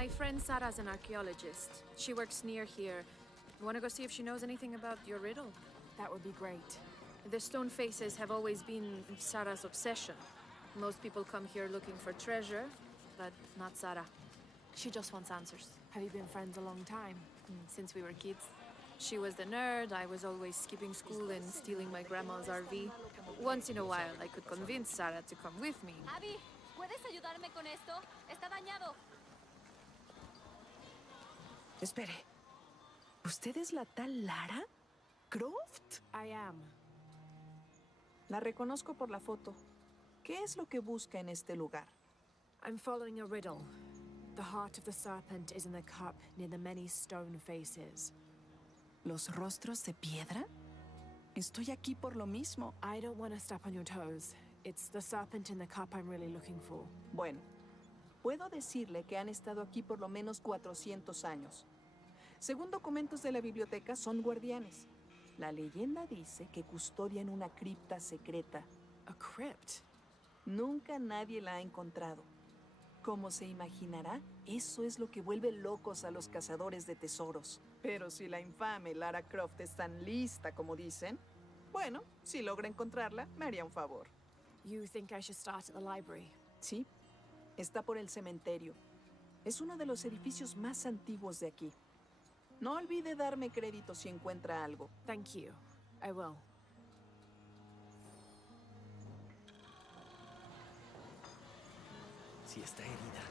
My friend Sarah's an archaeologist. She works near here. Wanna go see if she knows anything about your riddle? That would be great. The stone faces have always been Sarah's obsession. Most people come here looking for treasure, but not Sarah. She just wants answers. Have you been friends a long time? Since we were kids. She was the nerd, I was always skipping school and stealing my grandma's RV. Once in a while, I could convince Sarah to come with me. Abby, ¿puedes ayudarme con esto? Está dañado. Espere. ¿Usted es la tal Lara Croft? I am. La reconozco por la foto. ¿Qué es lo que busca en este lugar? I'm following a riddle. The heart of the serpent is in the cup near the many stone faces. ¿Los rostros de piedra? Estoy aquí por lo mismo. I don't want to step on your toes. It's the serpent in the cup I'm really looking for. Bueno, puedo decirle que han estado aquí por lo menos 400 años. Según documentos de la biblioteca, son guardianes. La leyenda dice que custodian una cripta secreta. A crypt? Nunca nadie la ha encontrado. Como se imaginará, eso es lo que vuelve locos a los cazadores de tesoros. Pero si la infame Lara Croft es tan lista como dicen, bueno, si logra encontrarla, me haría un favor. You think I should start at the library? Sí, está por el cementerio. Es uno de los edificios más antiguos de aquí. No olvide darme crédito si encuentra algo. Thank you. I will. Si está herida,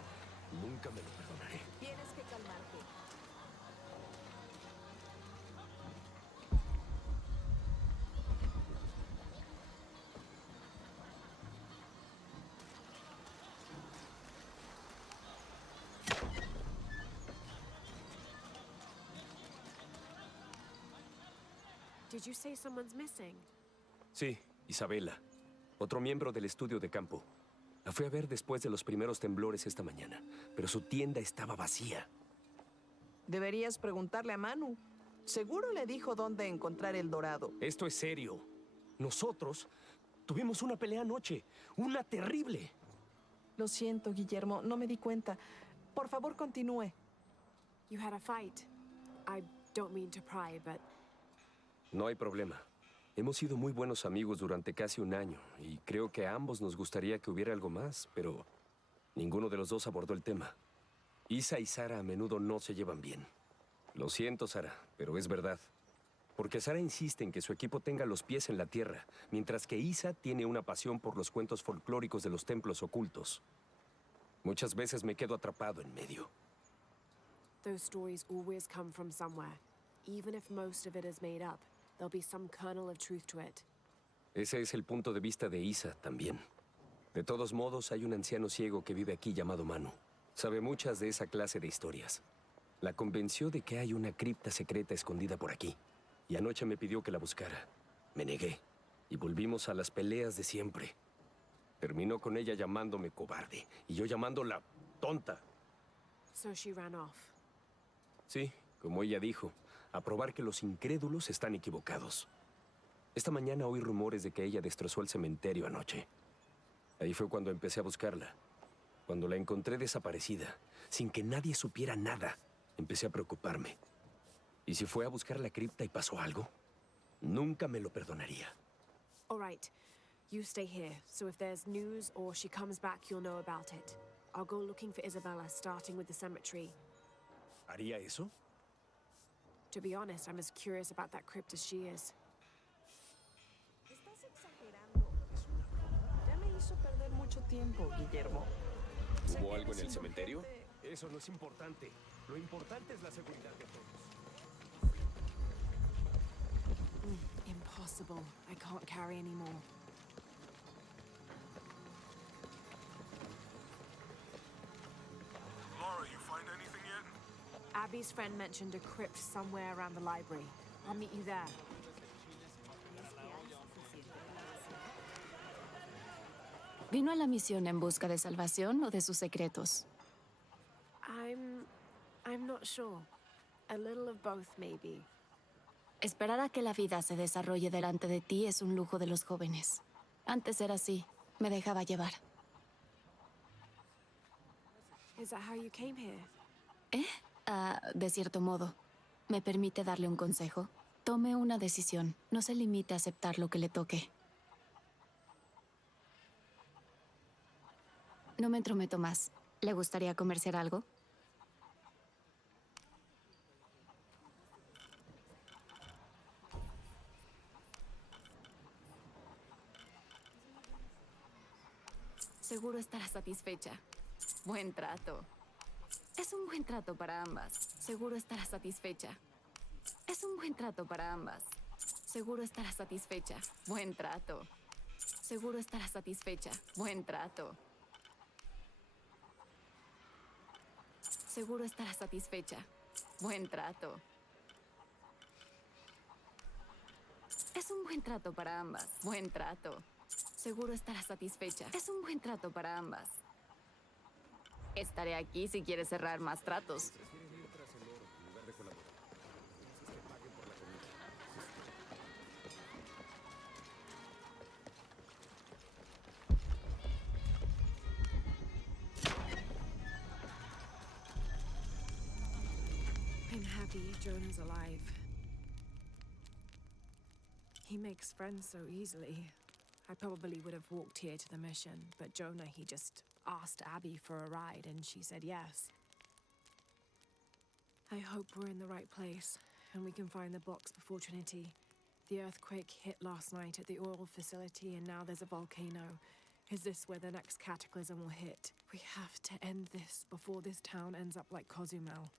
nunca me lo perdonaré. Tienes que calmarte. Did you say someone's missing? Sí, Isabela. Otro miembro del estudio de campo. La fui a ver después de los primeros temblores esta mañana, pero su tienda estaba vacía. Deberías preguntarle a Manu. Seguro le dijo dónde encontrar el dorado. Esto es serio. Nosotros tuvimos una pelea anoche. Una terrible. Lo siento, Guillermo. No me di cuenta. Por favor, continúe. You had a fight. I don't mean to pry, but... No hay problema. Hemos sido muy buenos amigos durante casi un año y creo que a ambos nos gustaría que hubiera algo más, pero ninguno de los dos abordó el tema. Isa y Sara a menudo no se llevan bien. Lo siento, Sara, pero es verdad. Porque Sara insiste en que su equipo tenga los pies en la tierra, mientras que Isa tiene una pasión por los cuentos folclóricos de los templos ocultos. Muchas veces me quedo atrapado en medio. Those stories always come from somewhere. Even if most of it is made up, there'll be some kernel of truth to it. Ese es el punto de vista de Isa también. De todos modos, hay un anciano ciego que vive aquí llamado Manu. Sabe muchas de esa clase de historias. La convenció de que hay una cripta secreta escondida por aquí. Y anoche me pidió que la buscara. Me negué. Y volvimos a las peleas de siempre. Terminó con ella llamándome cobarde. Y yo llamándola tonta. So she ran off. Sí, como ella dijo, a probar que los incrédulos están equivocados. Esta mañana oí rumores de que ella destrozó el cementerio anoche. Ahí fue cuando empecé a buscarla. Cuando la encontré desaparecida, sin que nadie supiera nada, empecé a preocuparme. ¿Y si fue a buscar la cripta y pasó algo? Nunca me lo perdonaría. All right. You stay here, so if there's news or she comes back, you'll know about it. I'll go looking for Isabella, starting with the cemetery. ¿Haría eso? To be honest, I'm as curious about that crypt as she is. Estás exagerando. Ya me hizo perder mucho tiempo, Guillermo. ¿Hubo algo en el cementerio? Eso no es importante. Lo importante es la seguridad de todos. Impossible. I can't carry anymore. Laura, you find anything yet? Abby's friend mentioned a crypt somewhere around the library. I'll meet you there. ¿Vino a la misión en busca de salvación o de sus secretos? I'm not sure. A little of both, maybe. Esperar a que la vida se desarrolle delante de ti es un lujo de los jóvenes. Antes era así. Me dejaba llevar. Is that how you came here? De cierto modo. ¿Me permite darle un consejo? Tome una decisión. No se limite a aceptar lo que le toque. No me entrometo más. ¿Le gustaría comerciar algo? Seguro estará satisfecha. Buen trato. Es un buen trato para ambas. Seguro estará satisfecha. Es un buen trato para ambas. Seguro estará satisfecha. Buen trato. Seguro estará satisfecha. Buen trato. Seguro estará satisfecha. Buen trato. Es un buen trato para ambas. Buen trato. Seguro estará satisfecha. Es un buen trato para ambas. Estaré aquí si quieres cerrar más tratos. I'm happy Jonah's alive. He makes friends so easily. I probably would have walked here to the mission, but Jonah, he just asked Abby for a ride and she said yes. I hope we're in the right place and we can find the box before Trinity. The earthquake hit last night at the oil facility and now there's a volcano. Is this where the next cataclysm will hit? We have to end this before this town ends up like Cozumel.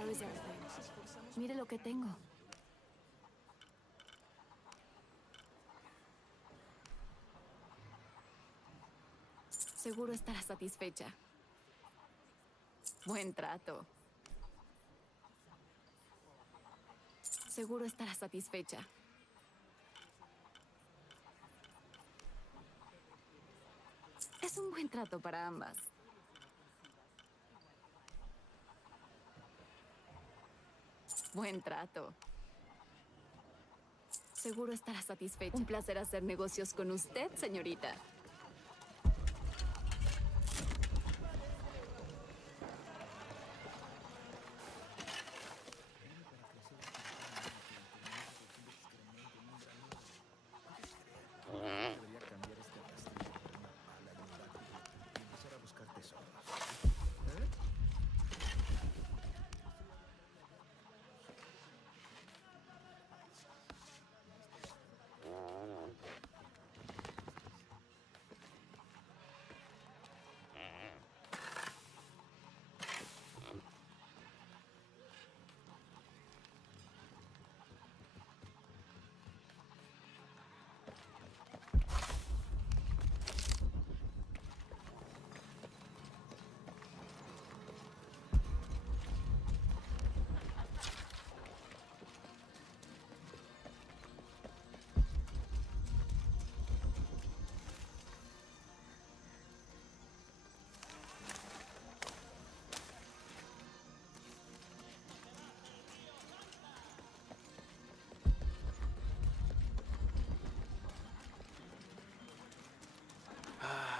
How is everything? Mire lo que tengo. Seguro estará satisfecha. Buen trato. Seguro estará satisfecha. Es un buen trato para ambas. Buen trato. Seguro estará satisfecha. Un placer hacer negocios con usted, señorita.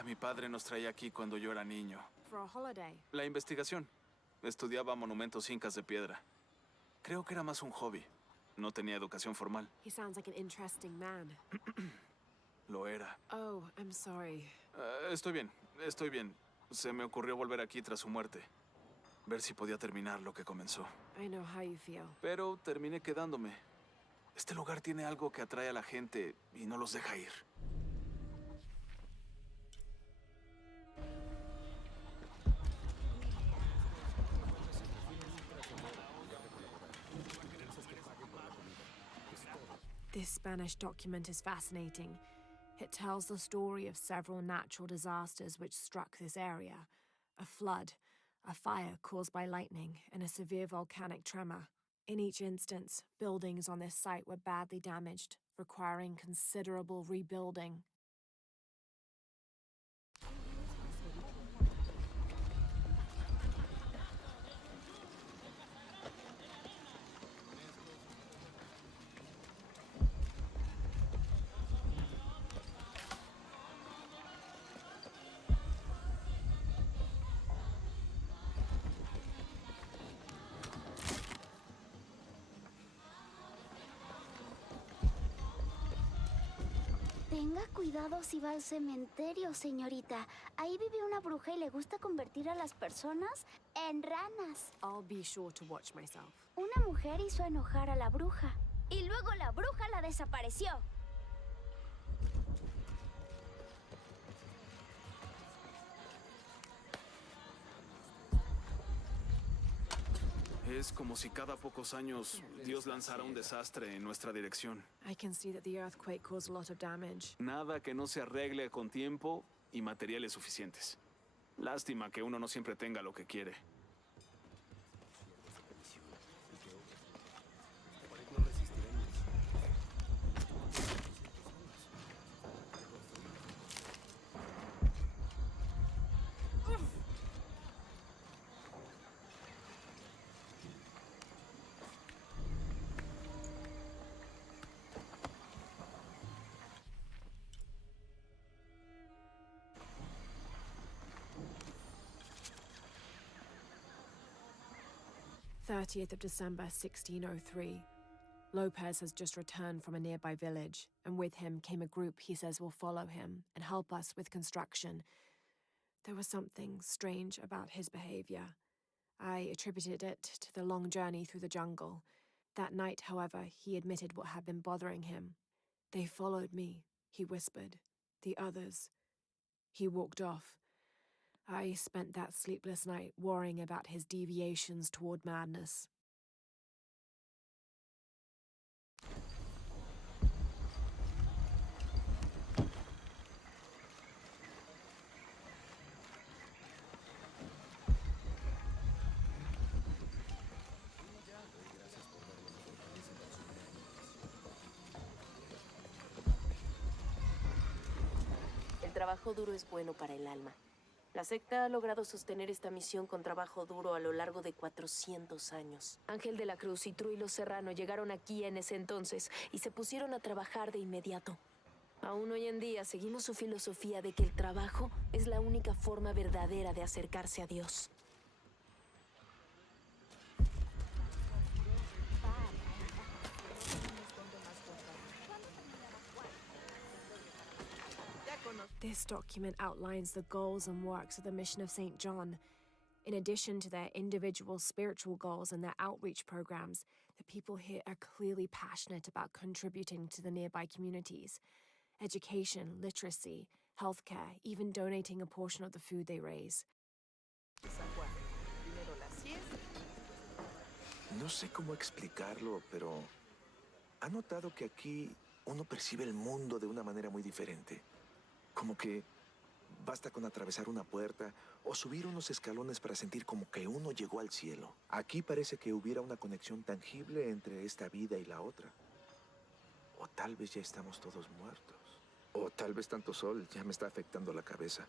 Mi padre nos traía aquí cuando yo era niño. For a holiday. La investigación. Estudiaba monumentos incas de piedra. Creo que era más un hobby. No tenía educación formal. He sounds like an interesting man. Lo era. Oh, I'm sorry. Estoy bien, estoy bien. Se me ocurrió volver aquí tras su muerte. ver si podía terminar lo que comenzó. I know how you feel. Pero terminé quedándome. Este lugar tiene algo que atrae a la gente y no los deja ir. This Spanish document is fascinating. It tells the story of several natural disasters which struck this area. A flood, a fire caused by lightning, and a severe volcanic tremor. In each instance, buildings on this site were badly damaged, requiring considerable rebuilding. Tenga cuidado si va al cementerio, señorita. Ahí vive una bruja y le gusta convertir a las personas en ranas. I'll be sure to watch myself. Una mujer hizo enojar a la bruja. Y luego la bruja la desapareció. Es como si cada pocos años Dios lanzara un desastre en nuestra dirección. I can see that the earthquake caused a lot of damage. Nada que no se arregle con tiempo y materiales suficientes. Lástima que uno no siempre tenga lo que quiere. '30th of December, 1603. Lopez has just returned from a nearby village, and with him came a group he says will follow him and help us with construction. There was something strange about his behavior. I attributed it to the long journey through the jungle. That night, however, he admitted what had been bothering him. They followed me, he whispered. The others. He walked off. I spent that sleepless night worrying about his deviations toward madness. El trabajo duro es bueno para el alma. La secta ha logrado sostener esta misión con trabajo duro a lo largo de 400 años. Ángel de la Cruz y Trujillo Serrano llegaron aquí en ese entonces y se pusieron a trabajar de inmediato. Aún hoy en día seguimos su filosofía de que el trabajo es la única forma verdadera de acercarse a Dios. This document outlines the goals and works of the mission of St. John. In addition to their individual spiritual goals and their outreach programs, the people here are clearly passionate about contributing to the nearby communities. Education, literacy, healthcare, even donating a portion of the food they raise. No sé cómo explicarlo, pero ¿ha notado que aquí uno percibe el mundo de una manera muy diferente? Como que basta con atravesar una puerta o subir unos escalones para sentir como que uno llegó al cielo. Aquí parece que hubiera una conexión tangible entre esta vida y la otra. O tal vez ya estamos todos muertos. O tal vez tanto sol ya me está afectando la cabeza.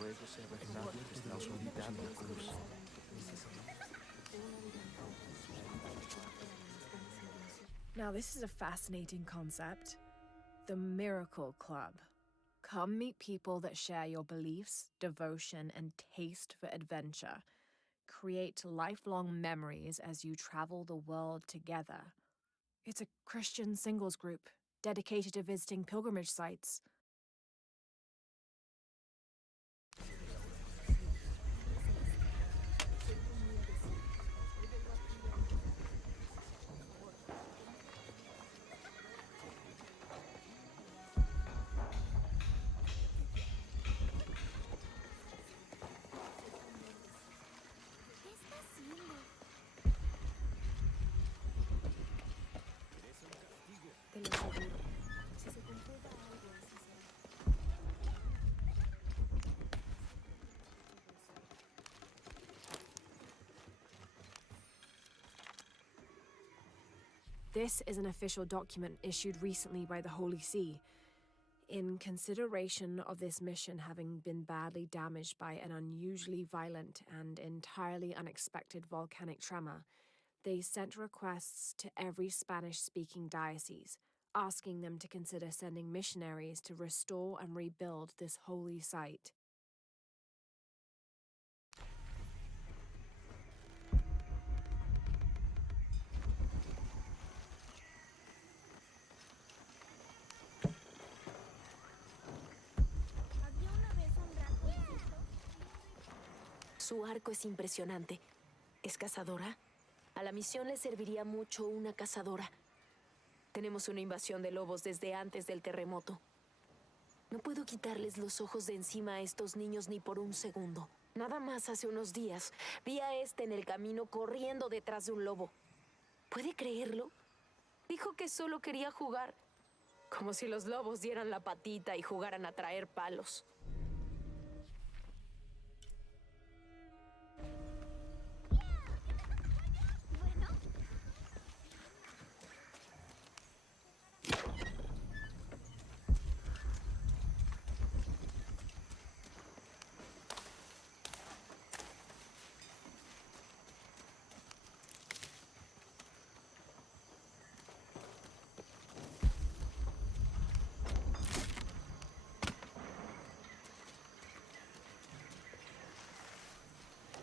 Ruego sea verdad que está olvidando la cruz. Now, this is a fascinating concept. The Miracle Club. Come meet people that share your beliefs, devotion, and taste for adventure. Create lifelong memories as you travel the world together. It's a Christian singles group dedicated to visiting pilgrimage sites. This is an official document issued recently by the Holy See. In consideration of this mission having been badly damaged by an unusually violent and entirely unexpected volcanic tremor, they sent requests to every Spanish-speaking diocese, asking them to consider sending missionaries to restore and rebuild this holy site. Su arco es impresionante. ¿Es cazadora? A la misión le serviría mucho una cazadora. Tenemos una invasión de lobos desde antes del terremoto. No puedo quitarles los ojos de encima a estos niños ni por un segundo. Nada más hace unos días vi a este en el camino corriendo detrás de un lobo. ¿Puede creerlo? Dijo que solo quería jugar. Como si los lobos dieran la patita y jugaran a traer palos.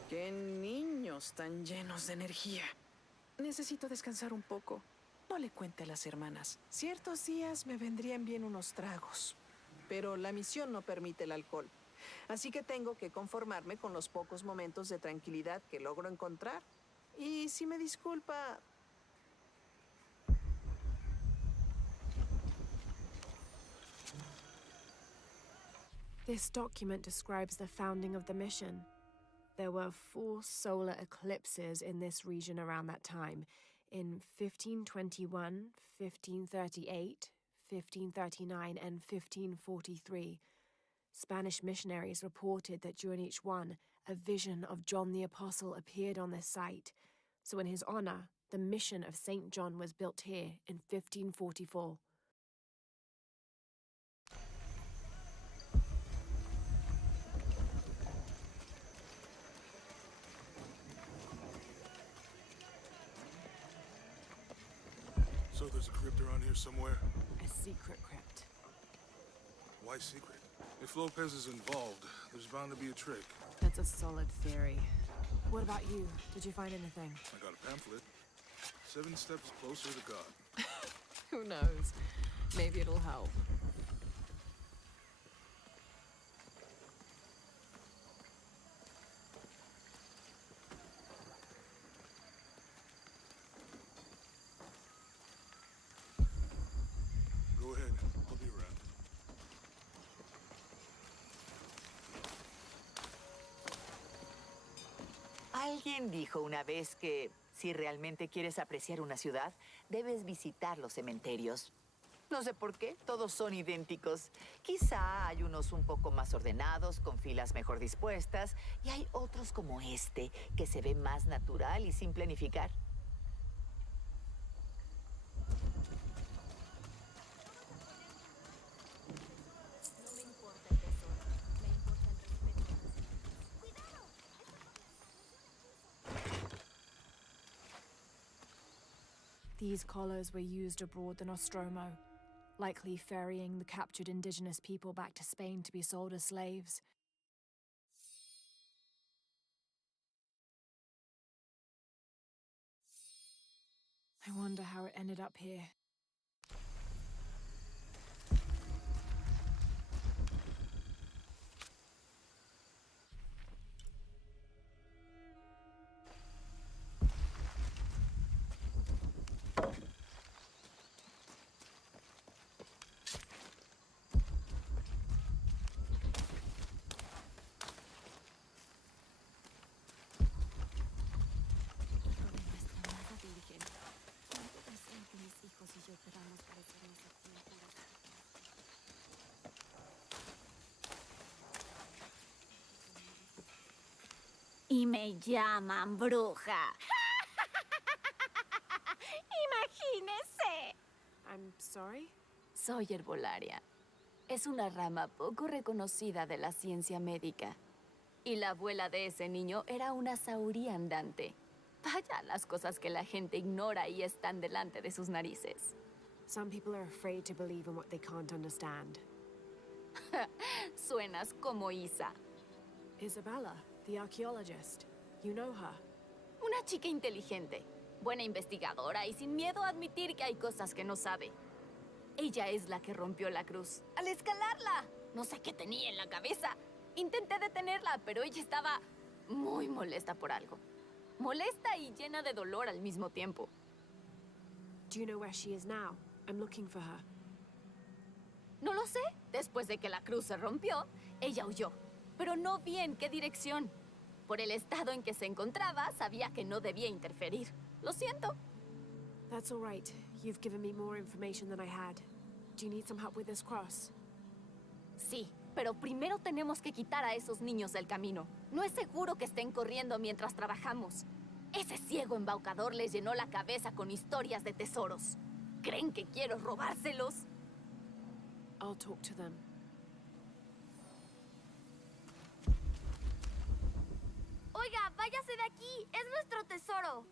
¡Qué niños tan llenos de energía! Necesito descansar un poco. No le cuente a las hermanas. Ciertos días me vendrían bien unos tragos. Pero la misión no permite el alcohol. Así que tengo que conformarme con los pocos momentos de tranquilidad que logro encontrar. Y si me disculpa... This document describes the founding of the mission. There were 4 solar eclipses in this region around that time, in 1521, 1538, 1539, and 1543. Spanish missionaries reported that during each one, a vision of John the Apostle appeared on this site. So in his honor, the mission of St. John was built here in 1544. So there's a crypt around here somewhere? A secret crypt. Why secret? If Lopez is involved, there's bound to be a trick. That's a solid theory. What about you? Did you find anything? I got a pamphlet. 7 steps closer to God. Who knows? Maybe it'll help. Go ahead. I'll be around. Alguien dijo una vez que si realmente quieres apreciar una ciudad, debes visitar los cementerios. No sé por qué, todos son idénticos. Quizá hay unos un poco más ordenados, con filas mejor dispuestas, y hay otros como este, que se ve más natural y sin planificar. These collars were used abroad the Nostromo, likely ferrying the captured indigenous people back to Spain to be sold as slaves. I wonder how it ended up here. Y me llaman bruja. ¡Imagínese! I'm sorry? Soy herbolaria. Es una rama poco reconocida de la ciencia médica. Y la abuela de ese niño era una sauría andante. Vaya las cosas que la gente ignora y están delante de sus narices. Some people are afraid to believe in what they can't understand. Suenas como Isa. Isabella, the archaeologist. You know her. Una chica inteligente, buena investigadora y sin miedo a admitir que hay cosas que no sabe. Ella es la que rompió la cruz. ¡Al escalarla! No sé qué tenía en la cabeza. Intenté detenerla, pero ella estaba muy molesta por algo. Molesta y llena de dolor al mismo tiempo. Do you know where she is now? I'm looking for her. No lo sé. Después de que la cruz se rompió, ella huyó. Pero no vi en qué dirección. Por el estado en que se encontraba, sabía que no debía interferir. Lo siento. That's all right. You've given me more information than I had. Do you need some help with this cross? Sí, pero primero tenemos que quitar a esos niños del camino. No es seguro que estén corriendo mientras trabajamos. Ese ciego embaucador les llenó la cabeza con historias de tesoros. ¿Creen que quiero robárselos? I'll talk to them. Oiga, váyase de aquí. Es nuestro tesoro.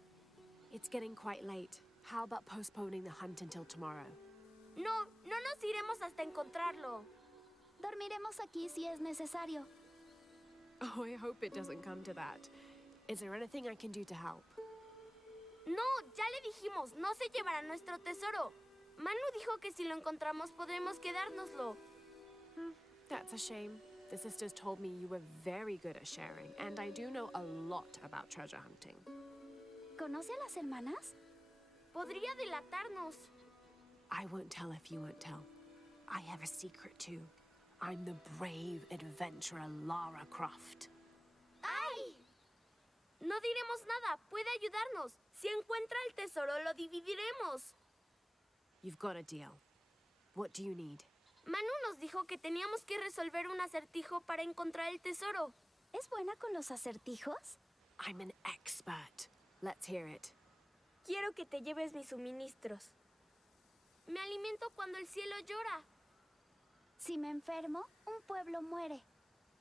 It's getting quite late. How about postponing the hunt until tomorrow? No nos iremos hasta encontrarlo. Dormiremos aquí si es necesario. Oh, I hope it doesn't come to that. Is there anything I can do to help? No, ya le dijimos, no se llevará nuestro tesoro. Manu dijo que si lo encontramos podremos quedárnoslo. That's a shame. The sisters told me you were very good at sharing, and I do know a lot about treasure hunting. ¿Conoce a las hermanas? Podría delatarnos. I won't tell if you won't tell. I have a secret too. I'm the brave adventurer Lara Croft. ¡Ay! No diremos nada, puede ayudarnos. Si encuentra el tesoro, lo dividiremos. You've got a deal. What do you need? Manu nos dijo que teníamos que resolver un acertijo para encontrar el tesoro. ¿Es buena con los acertijos? I'm an expert. Let's hear it. Quiero que te lleves mis suministros. Me alimento cuando el cielo llora. Si me enfermo, un pueblo muere.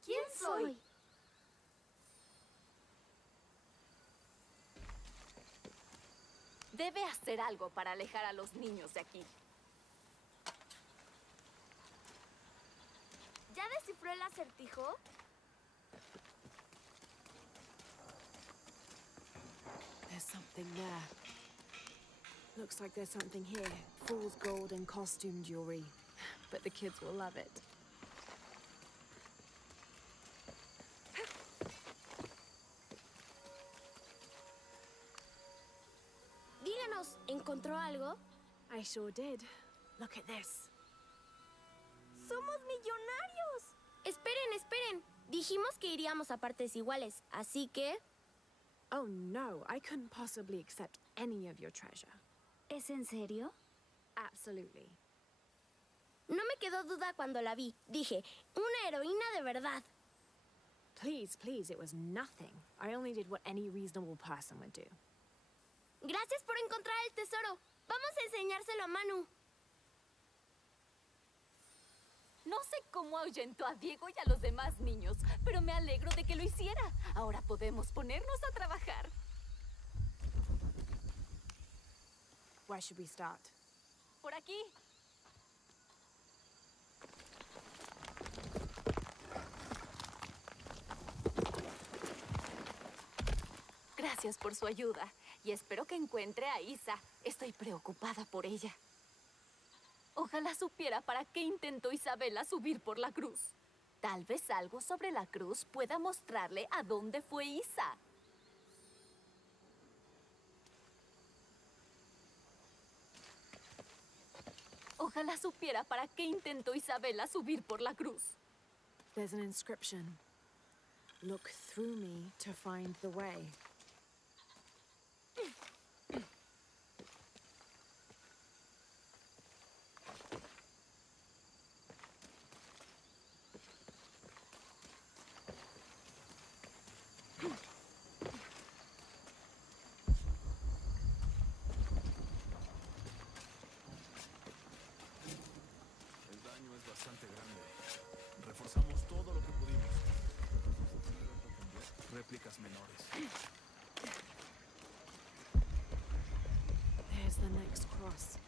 ¿Quién soy? Debe hacer algo para alejar a los niños de aquí. ¿Ya descifró el acertijo? There's something there. Looks like there's something here. Fool's gold and costume jewelry. But the kids will love it. Díganos, ¿encontró algo? I sure did. Look at this. ¡Somos millonarios! Esperen. Dijimos que iríamos a partes iguales, así que... Oh no, I couldn't possibly accept any of your treasure. ¿Es en serio? Absolutely. No me quedó duda cuando la vi. Dije, una heroína de verdad. Please, it was nothing. I only did what any reasonable person would do. Gracias por encontrar el tesoro. Vamos a enseñárselo a Manu. No sé cómo ahuyentó a Diego y a los demás niños, pero me alegro de que lo hiciera. Ahora podemos ponernos a trabajar. Where should we start? Por aquí. Gracias por su ayuda. Y espero que encuentre a Isa. Estoy preocupada por ella. Ojalá supiera para qué intentó Isabela subir por la cruz. Tal vez algo sobre la cruz pueda mostrarle a dónde fue Isa. Ojalá supiera para qué intentó Isabela subir por la cruz. There's an inscription. Look through me to find the way. El daño es bastante grande. Reforzamos todo lo que pudimos. Réplicas menores. There's the next cross.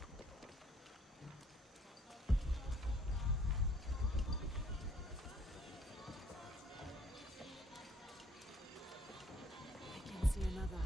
I can see another.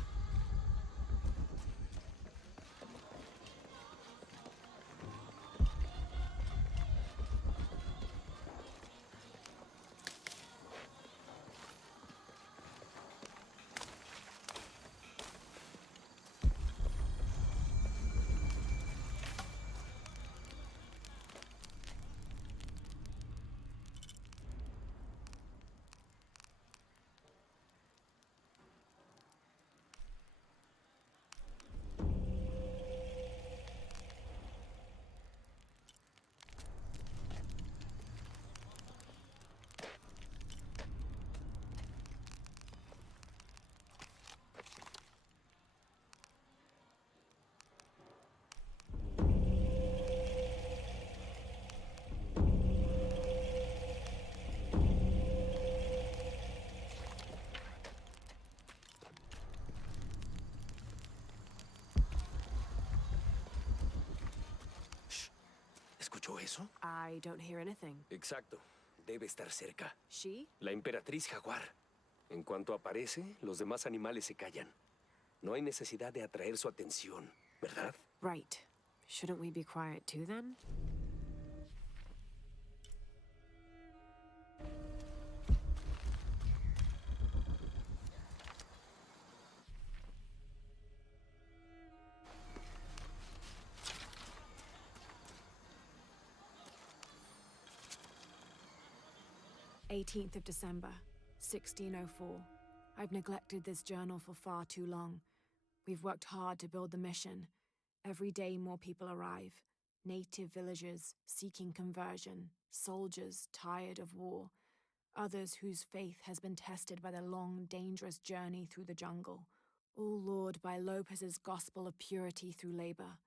¿Escuchó eso? I don't hear anything. Exacto. Debe estar cerca. She? La emperatriz jaguar. En cuanto aparece, los demás animales se callan. No hay necesidad de atraer su atención, ¿verdad? Right. Shouldn't we be quiet too then? "18th of December, 1604. I've neglected this journal for far too long. We've worked hard to build the mission. Every day more people arrive. Native villagers seeking conversion, soldiers tired of war, others whose faith has been tested by the long, dangerous journey through the jungle, all lured by Lopez's gospel of purity through labor.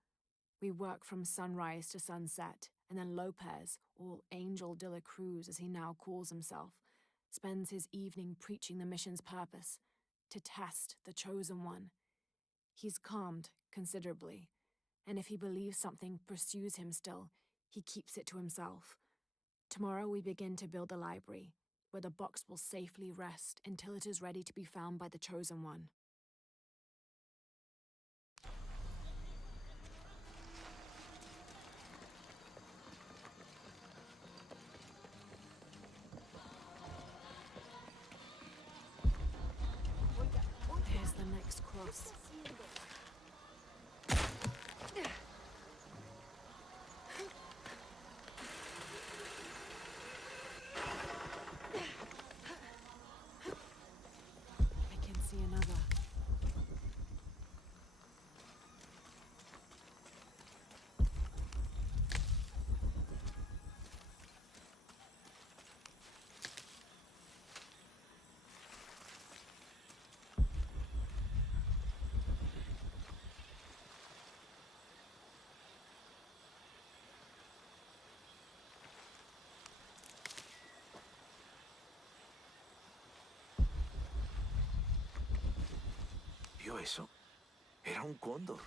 We work from sunrise to sunset, and then Lopez, or Angel de la Cruz as he now calls himself, spends his evening preaching the mission's purpose, to test the chosen one. He's calmed considerably, and if he believes something pursues him still, he keeps it to himself. Tomorrow we begin to build the library, where the box will safely rest until it is ready to be found by the chosen one." Here's the next cross. I can see another. ¿Vio eso? Era un cóndor.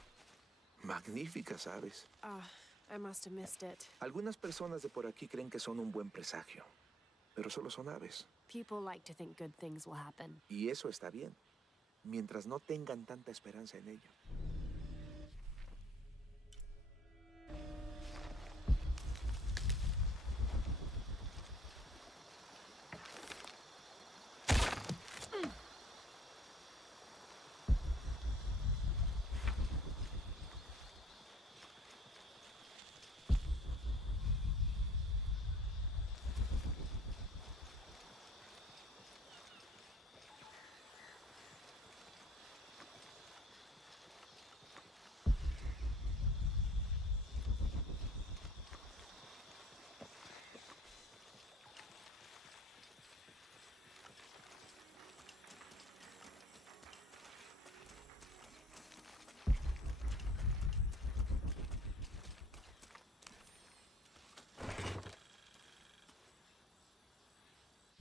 Magnífica, ¿sabes? I must have missed it. Algunas personas de por aquí creen que son un buen presagio, pero solo son aves. People like to think good things will happen. Y eso está bien, mientras no tengan tanta esperanza en ello.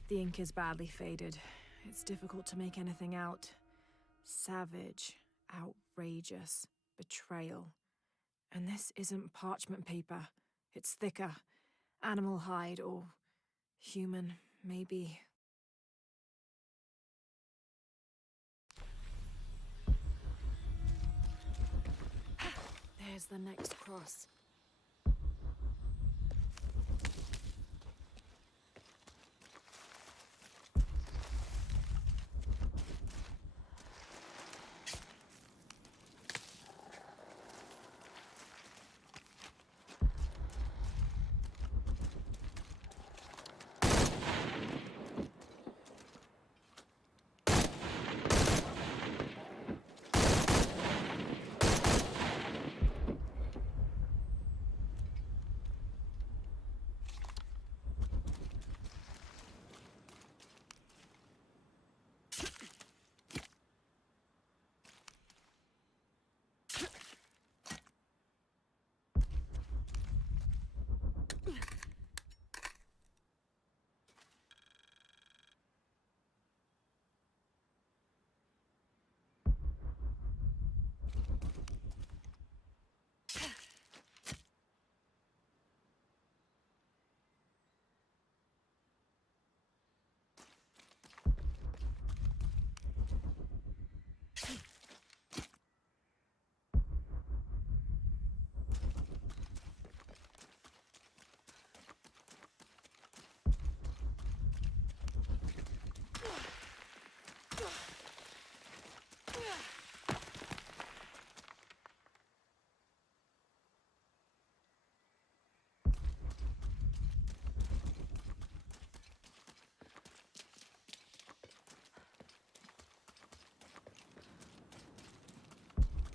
The ink is badly faded. It's difficult to make anything out. Savage, outrageous, betrayal. And this isn't parchment paper. It's thicker. Animal hide or human, maybe. There's the next cross.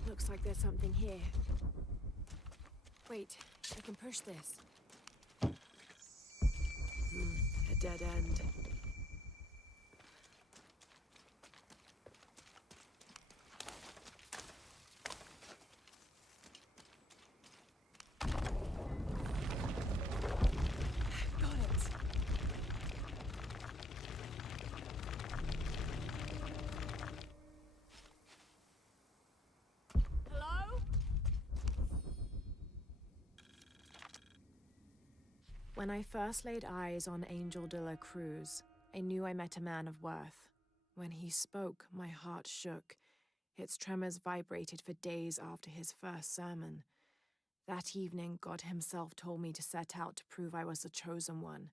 Looks like there's something here. Wait, I can push this. A dead end. Got it. When I first laid eyes on Angel de la Cruz, I knew I met a man of worth. When he spoke, my heart shook. Its tremors vibrated for days after his first sermon. That evening, God himself told me to set out to prove I was the chosen one.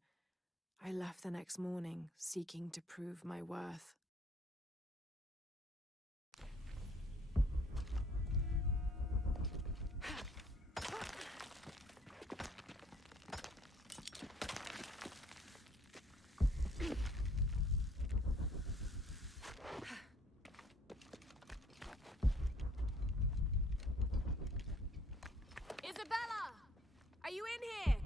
I left the next morning, seeking to prove my worth. Isabella! Are you in here?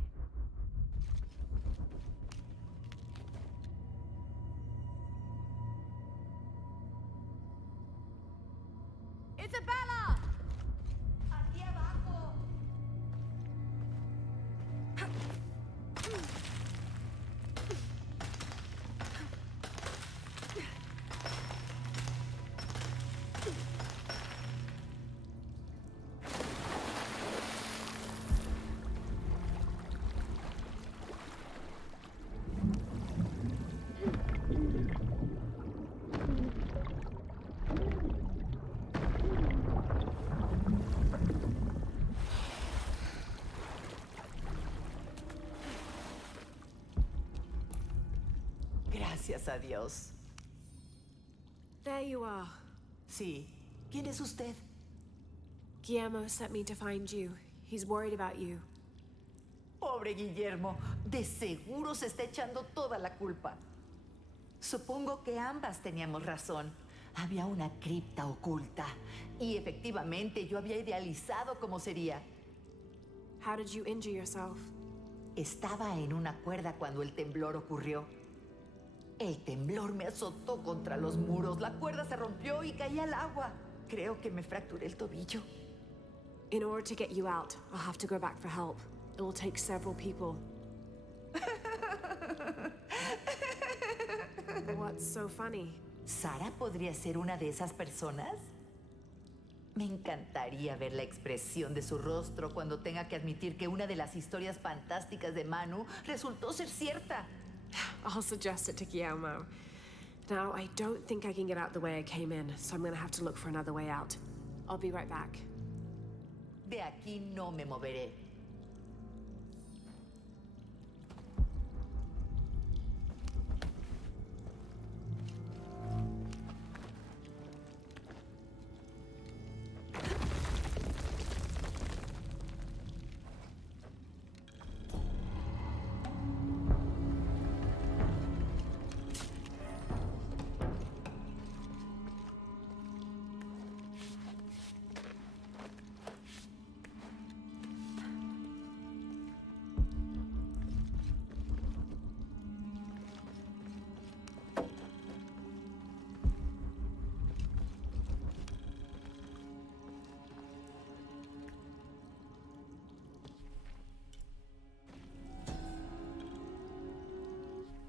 Isabella! Aquí abajo. Gracias a Dios. There you are. Sí. ¿Quién es usted? Guillermo sent me to find you. He's worried about you. Pobre Guillermo. De seguro se está echando toda la culpa. Supongo que ambas teníamos razón. Había una cripta oculta. Y efectivamente yo había idealizado cómo sería. How did you injure yourself? Estaba en una cuerda cuando el temblor ocurrió. El temblor me azotó contra los muros. La cuerda se rompió y caí al agua. Creo que me fracturé el tobillo. In order to get you out, I'll have to go back for help. It will take several people. What's so funny? ¿Sara podría ser una de esas personas? Me encantaría ver la expresión de su rostro cuando tenga que admitir que una de las historias fantásticas de Manu resultó ser cierta. I'll suggest it to Guillermo. Now, I don't think I can get out the way I came in, so I'm gonna have to look for another way out. I'll be right back. De aquí no me moveré.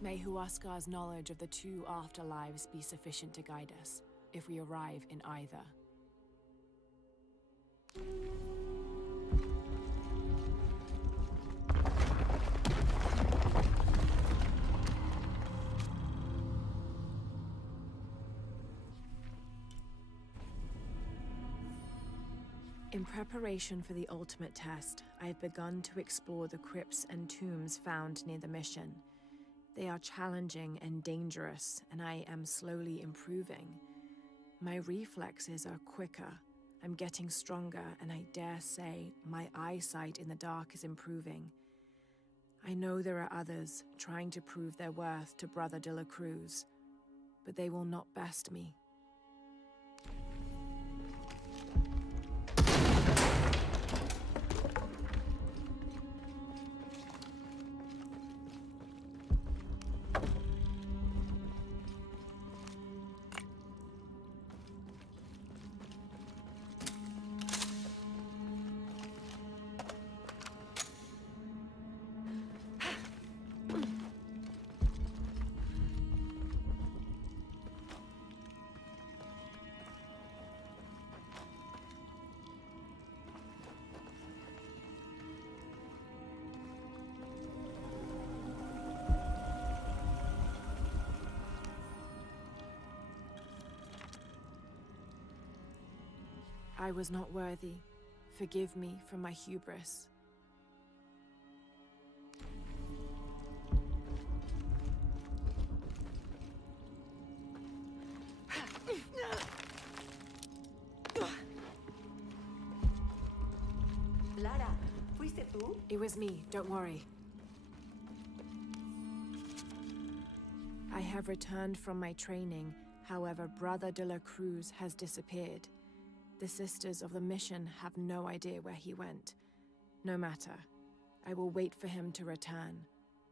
May Huascar's knowledge of the two afterlives be sufficient to guide us, if we arrive in either. In preparation for the ultimate test, I've begun to explore the crypts and tombs found near the mission. They are challenging and dangerous, and I am slowly improving. My reflexes are quicker, I'm getting stronger, and I dare say my eyesight in the dark is improving. I know there are others trying to prove their worth to Brother de la Cruz, but they will not best me. I was not worthy. Forgive me for my hubris. Lara, ¿fuiste tú? It was me, don't worry. I have returned from my training, however, Brother de la Cruz has disappeared. The sisters of the mission have no idea where he went. No matter. I will wait for him to return.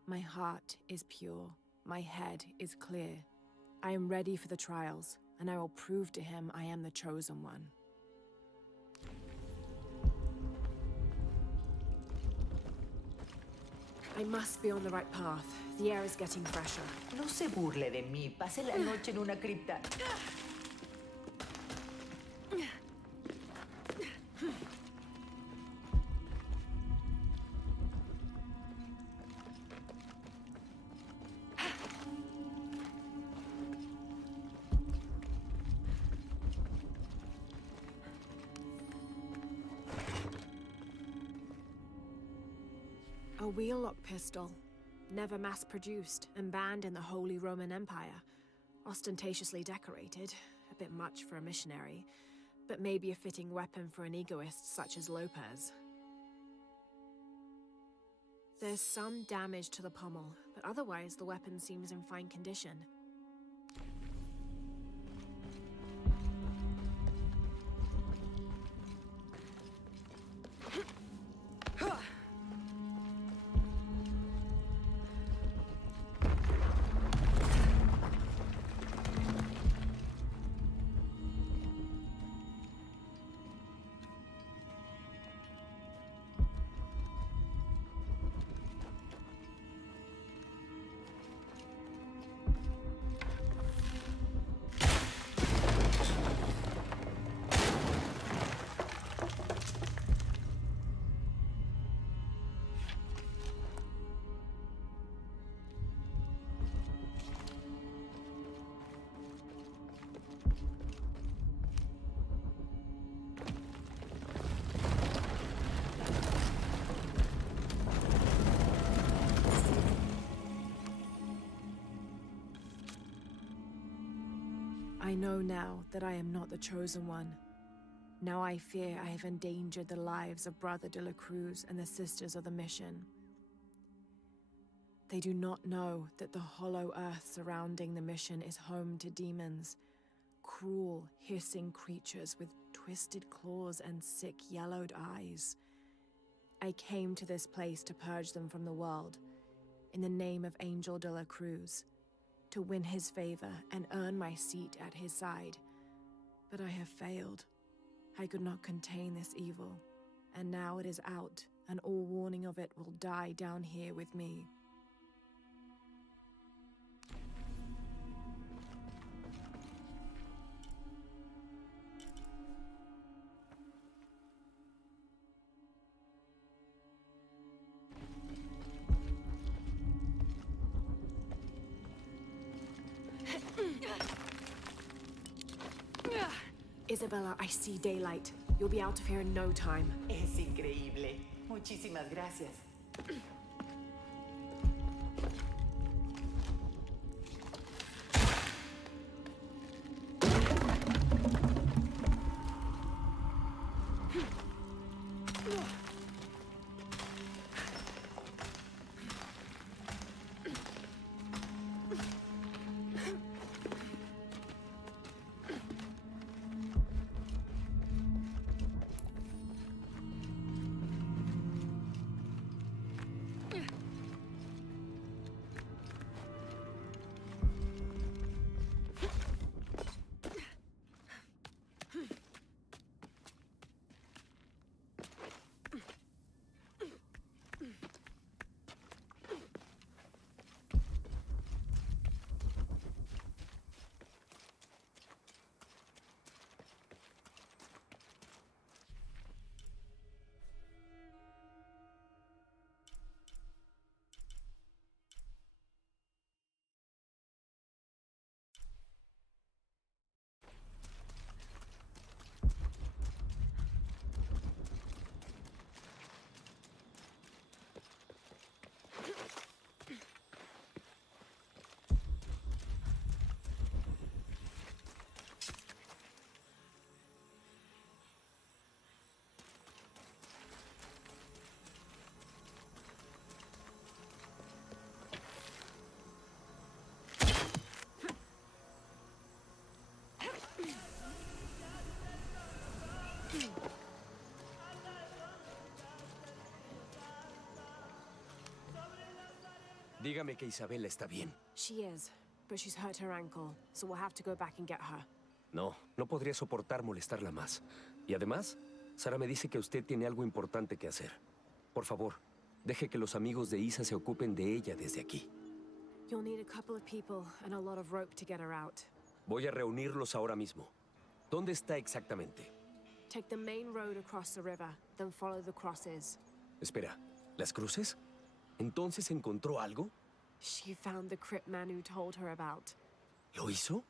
My heart is pure. My head is clear. I am ready for the trials, and I will prove to him I am the chosen one. I must be on the right path. The air is getting fresher. No se burle de mí. Pasé la noche en una cripta. A wheel-lock pistol. never mass-produced and banned in the Holy Roman Empire. Ostentatiously decorated, a bit much for a missionary, but maybe a fitting weapon for an egoist such as Lopez. There's some damage to the pommel, but otherwise the weapon seems in fine condition. I know now that I am not the chosen one. Now I fear I have endangered the lives of Brother de la Cruz and the Sisters of the Mission. They do not know that the hollow earth surrounding the mission is home to demons, cruel, hissing creatures with twisted claws and sick, yellowed eyes. I came to this place to purge them from the world, in the name of Angel de la Cruz, to win his favor and earn my seat at his side. But I have failed. I could not contain this evil, and now it is out, and all warning of it will die down here with me. Isabella, I see daylight. You'll be out of here in no time. Es increíble. Muchísimas gracias. Dígame que Isabela está bien. She is, but she's hurt her ankle, so we'll have to go back and get her. No, no podría soportar molestarla más. Y además, Sara me dice que usted tiene algo importante que hacer. Por favor, deje que los amigos de Isa se ocupen de ella desde aquí. You'll need a couple of people and a lot of rope to get her out. Voy a reunirlos ahora mismo. ¿Dónde está exactamente? Take the main road across the river, then follow the crosses. Espera, ¿las cruces? ¿Entonces encontró algo? She found the crypt man who told her about. ¿Lo hizo?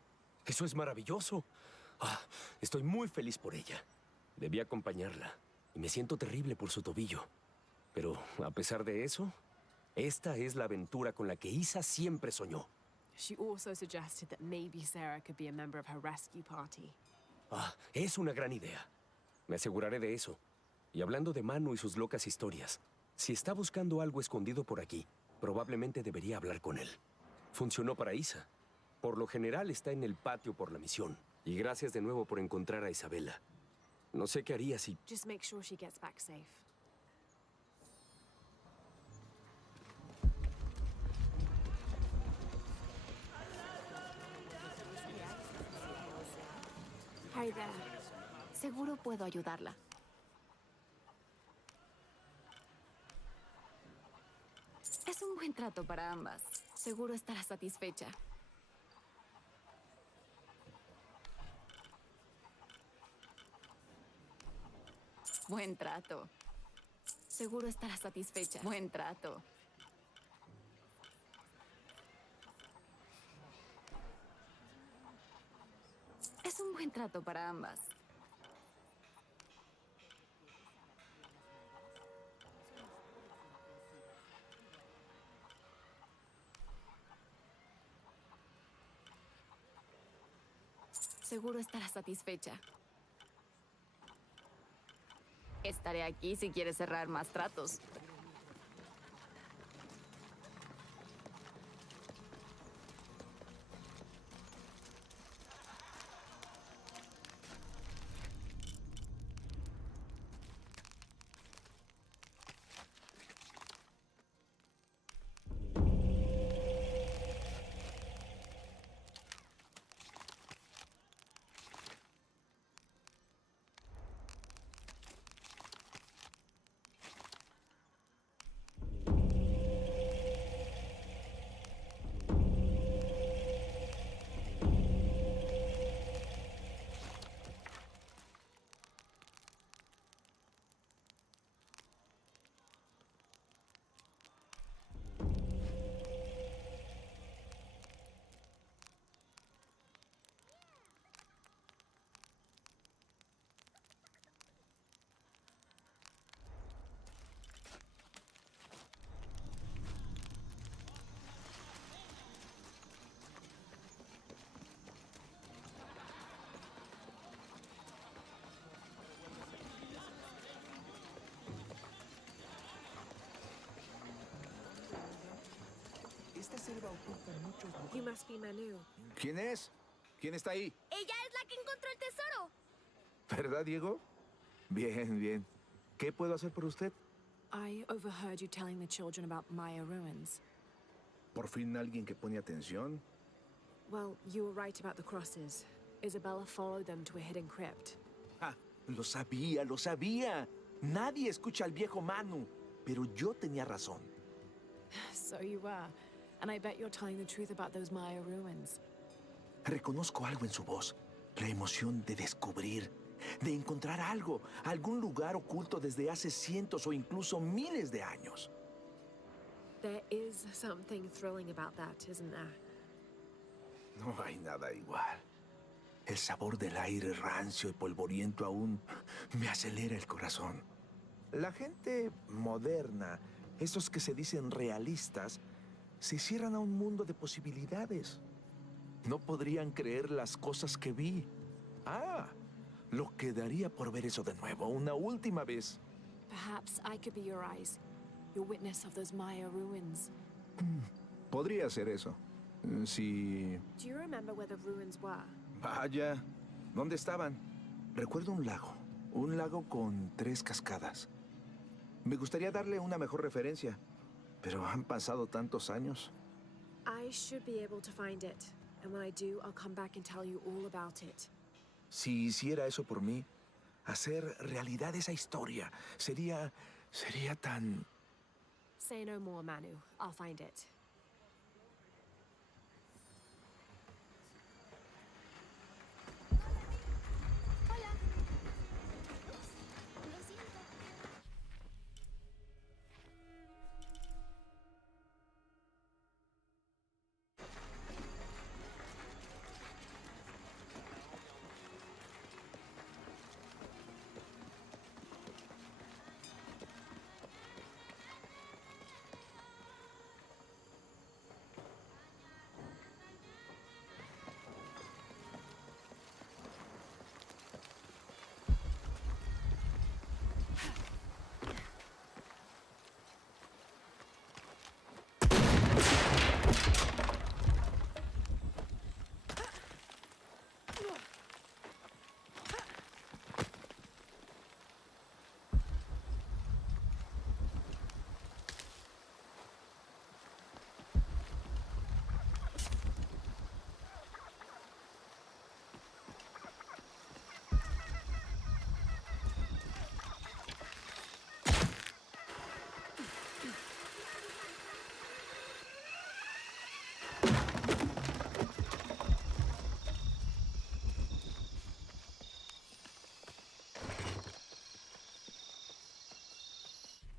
Eso es maravilloso. Estoy muy feliz por ella. Debí acompañarla, y me siento terrible por su tobillo. Pero, a pesar de eso, Esta es la aventura con la que Isa siempre soñó. She also suggested that maybe Sarah could be a member of her rescue party. Ah, es una gran idea. Me aseguraré de eso. Y hablando de Manu y sus locas historias, si está buscando algo escondido por aquí, probablemente debería hablar con él. Funcionó para Isa. Por lo general está en el patio por la misión. Y gracias de nuevo por encontrar a Isabela. No sé qué haría si... Just make sure she gets back safe. Hi there. Seguro puedo ayudarla. Es un buen trato para ambas. Seguro estará satisfecha. Buen trato. Seguro estará satisfecha. Buen trato. Es un buen trato para ambas. Seguro estará satisfecha. Estaré aquí si quieres cerrar más tratos. Esta selva oculta muchos lugares. You must be Manu. ¿Quién es? ¿Quién está ahí? Ella es la que encontró el tesoro. ¿Verdad, Diego? Bien, bien. ¿Qué puedo hacer por usted? I overheard you telling the children about Maya ruins. ¿Por fin alguien que pone atención? Well, you were right about the crosses. Isabella followed them to a hidden crypt. Ah, lo sabía, lo sabía. Nadie escucha al viejo Manu. Pero yo tenía razón. So you were. And I bet you're telling the truth about those Maya ruins. Reconozco algo en su voz. La emoción de descubrir, de encontrar algo, algún lugar oculto desde hace cientos o incluso miles de años. There is something thrilling about that, isn't there? No hay nada igual. El sabor del aire rancio y polvoriento aún me acelera el corazón. La gente moderna, esos que se dicen realistas, se cierran a un mundo de posibilidades. No podrían creer las cosas que vi. Ah, lo que daría por ver eso de nuevo, una última vez. Perhaps I could be your eyes, your witness of those Maya ruins. Podría ser eso. Si... Do you remember where the ruins were? Vaya, ¿dónde estaban? Recuerdo un lago con 3 cascadas. Me gustaría darle una mejor referencia, pero han pasado tantos años. I should be able to find it, and when I do, I'll come back and tell you all about it. Si hiciera eso por mí, hacer realidad esa historia, sería tan... Say no more, Manu. I'll find it.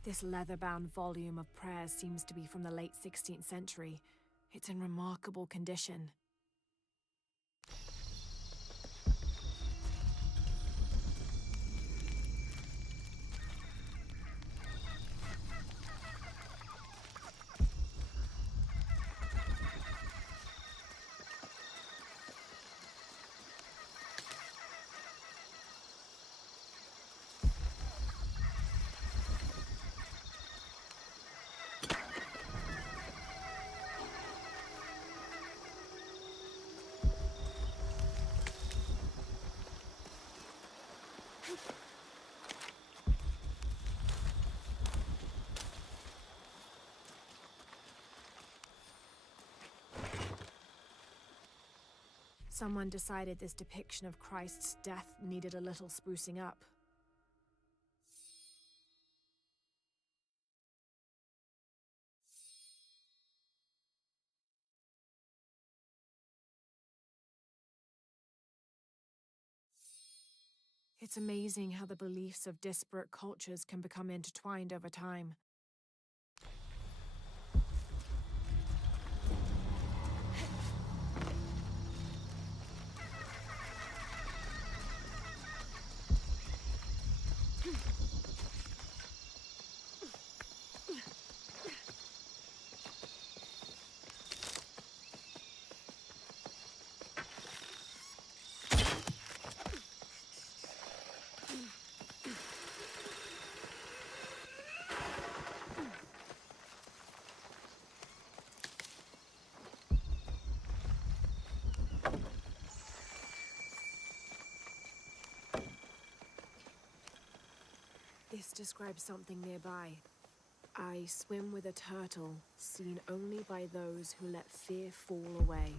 This leather-bound volume of prayers seems to be from the late 16th century. It's in remarkable condition. Someone decided this depiction of Christ's death needed a little sprucing up. It's amazing how the beliefs of disparate cultures can become intertwined over time. This describes something nearby. I swim with a turtle, seen only by those who let fear fall away.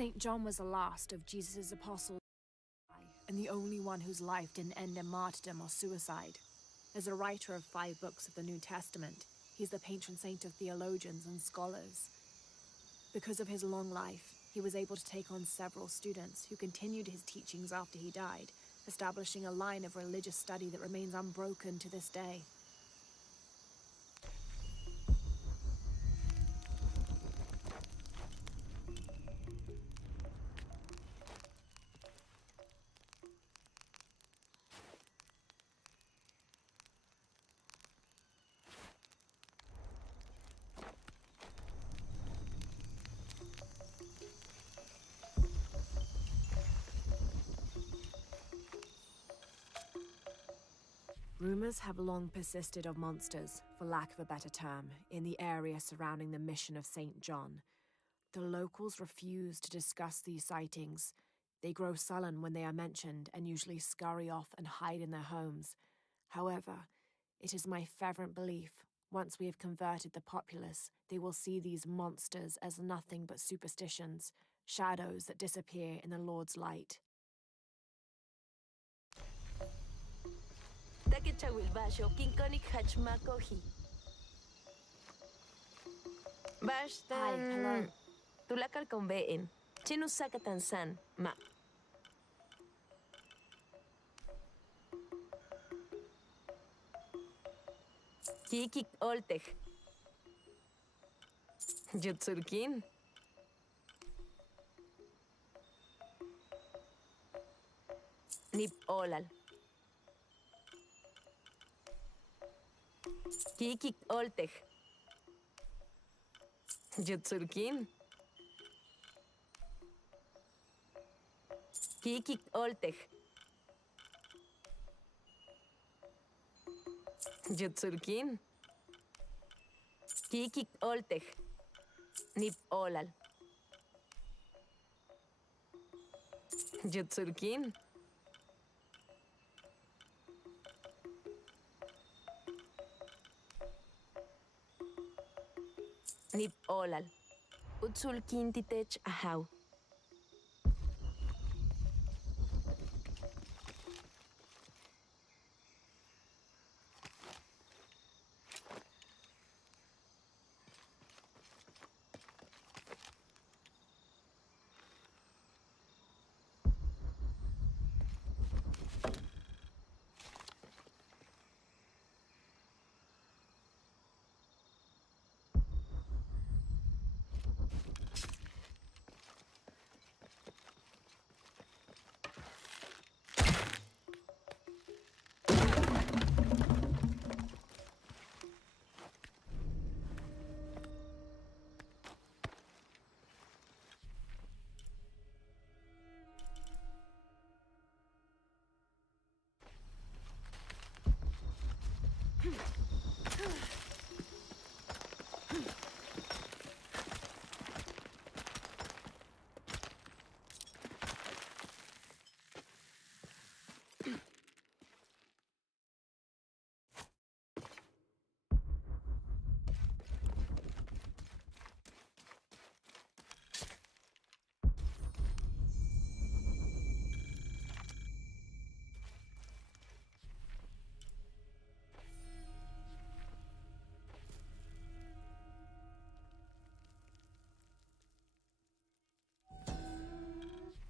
St. John was the last of Jesus' apostles, and the only one whose life didn't end in martyrdom or suicide. As a writer of 5 books of the New Testament, he's the patron saint of theologians and scholars. Because of his long life, he was able to take on several students who continued his teachings after he died, establishing a line of religious study that remains unbroken to this day. Rumors have long persisted of monsters, for lack of a better term, in the area surrounding the mission of St. John. The locals refuse to discuss these sightings. They grow sullen when they are mentioned and usually scurry off and hide in their homes. However, it is my fervent belief, once we have converted the populace, they will see these monsters as nothing but superstitions, shadows that disappear in the Lord's light. Hi, hello. Tulakal konbein. Chinusakatan san, ma. Kikik oltej. Jutsurkin. Nip olal. Kikik oltej. Jutsurkin. Kikik oltej. Jutsurkin. Kikik oltej. Nip olal. Jutsurkin. Nip olal. Utsulkin titech ahaw.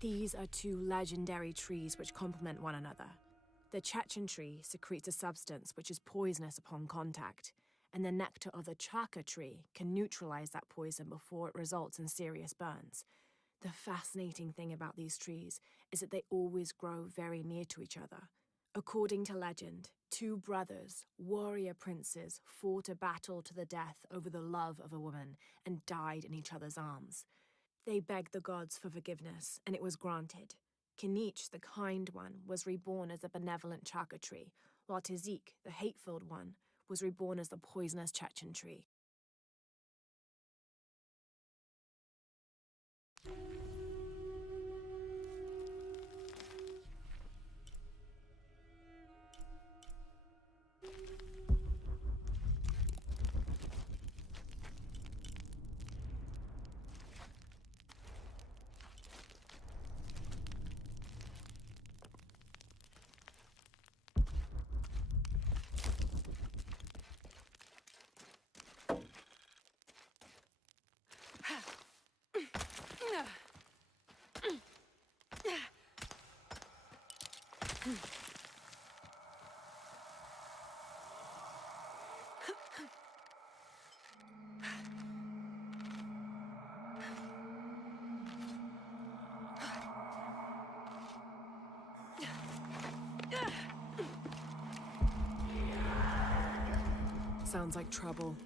These are 2 legendary trees which complement one another. The Chechen tree secretes a substance which is poisonous upon contact, and the nectar of the chaka tree can neutralize that poison before it results in serious burns. The fascinating thing about these trees is that they always grow very near to each other. According to legend, 2 brothers, warrior princes, fought a battle to the death over the love of a woman and died in each other's arms. They begged the gods for forgiveness, and it was granted. Kinich, the kind one, was reborn as a benevolent chaka tree, while Tizik, the hate-filled one, was reborn as the poisonous Chechen tree. Sounds like trouble.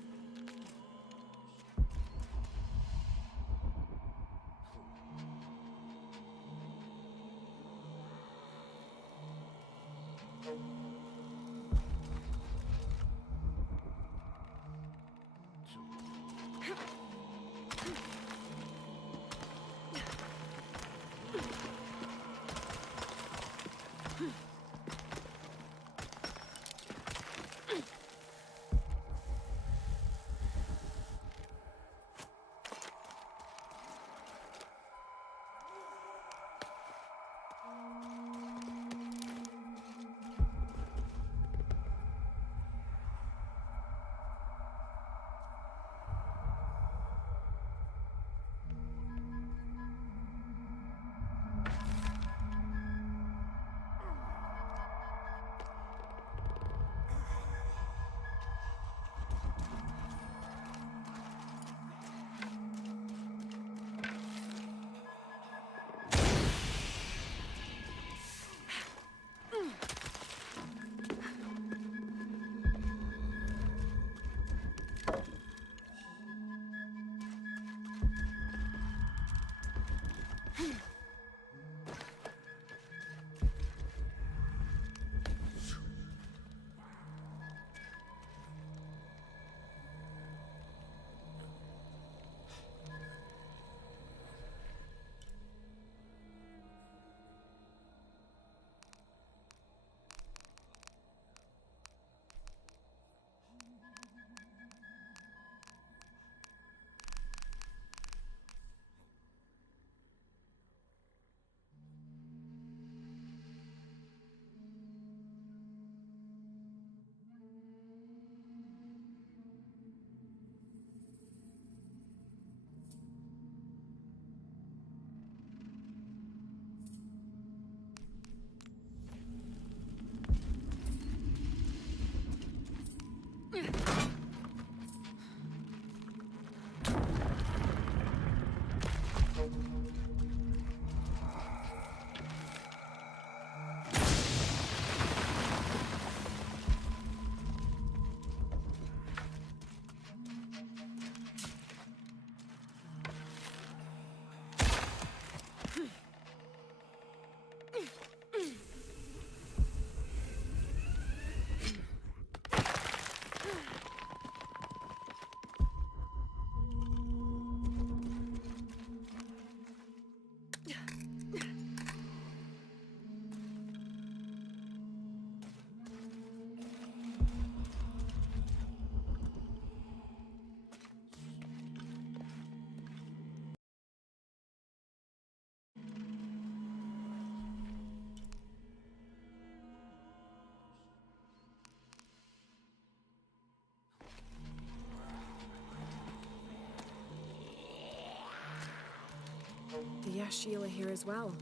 The Yashil are here as well.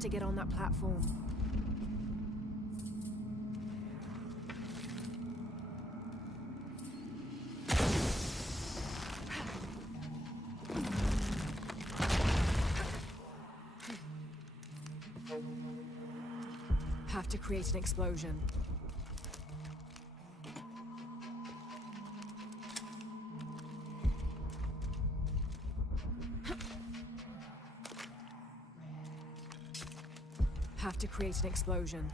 Have to get on that platform. Have to create an explosion. Have to create an explosion.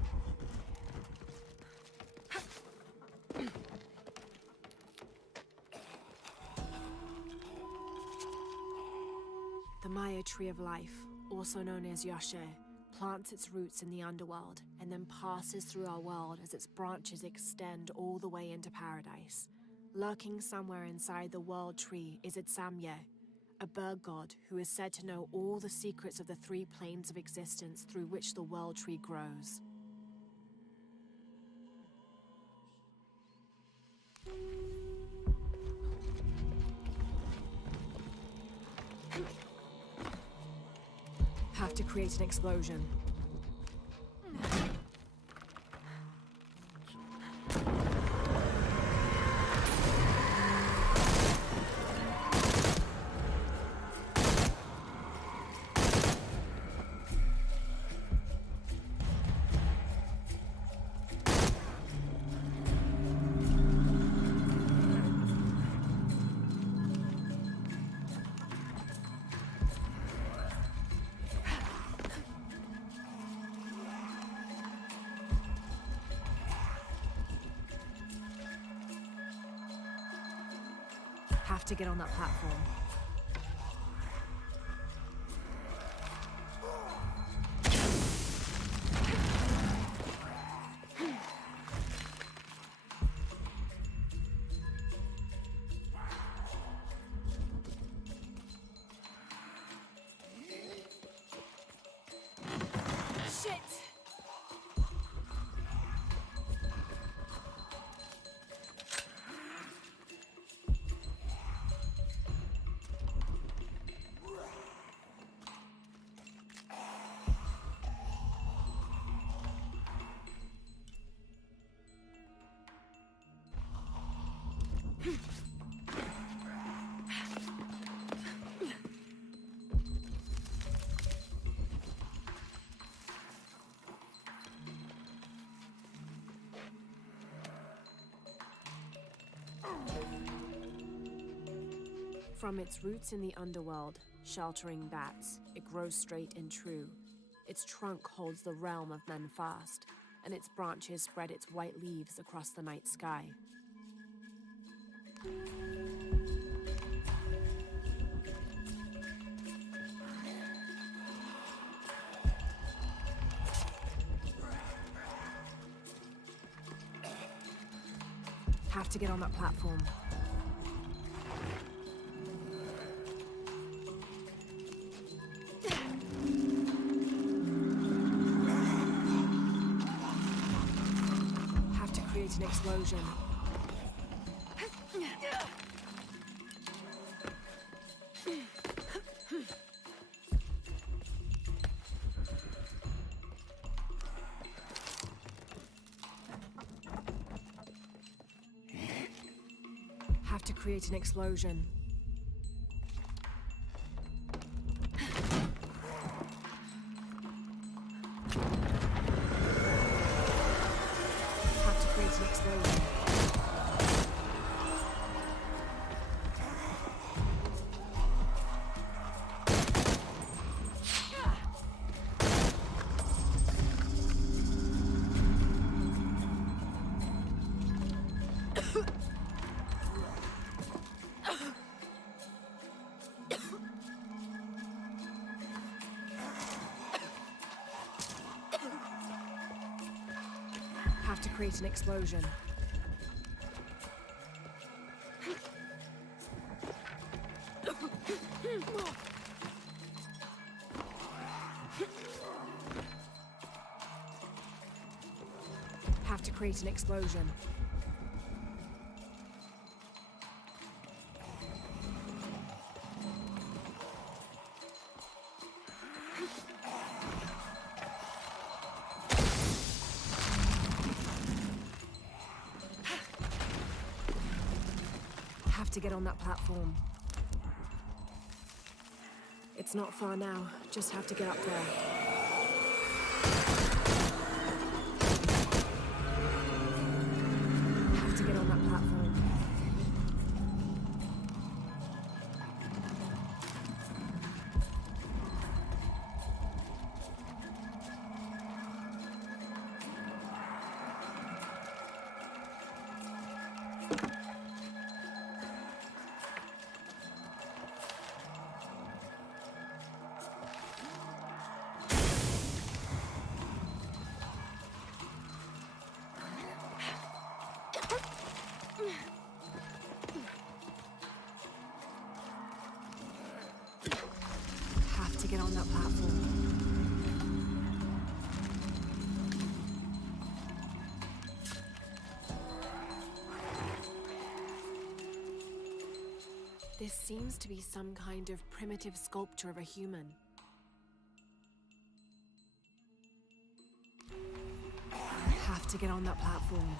The Maya Tree of Life, also known as Yashe, plants its roots in the underworld and then passes through our world as its branches extend all the way into paradise. Lurking somewhere inside the world tree is Itsamye, a bird god who is said to know all the secrets of the 3 planes of existence through which the world tree grows. Have to create an explosion. Have to get on that platform. Shit! From its roots in the underworld, sheltering bats, it grows straight and true. Its trunk holds the realm of men fast, and its branches spread its white leaves across the night sky. Have to get on that platform. Have to create an explosion. Have to create an explosion. Have to create an explosion. Have to create an explosion. Have to create an explosion. Have to get on that platform. It's not far now. Just have to get up there. Have to get on that platform. Have to get on that platform. This seems to be some kind of primitive sculpture of a human. Have to get on that platform.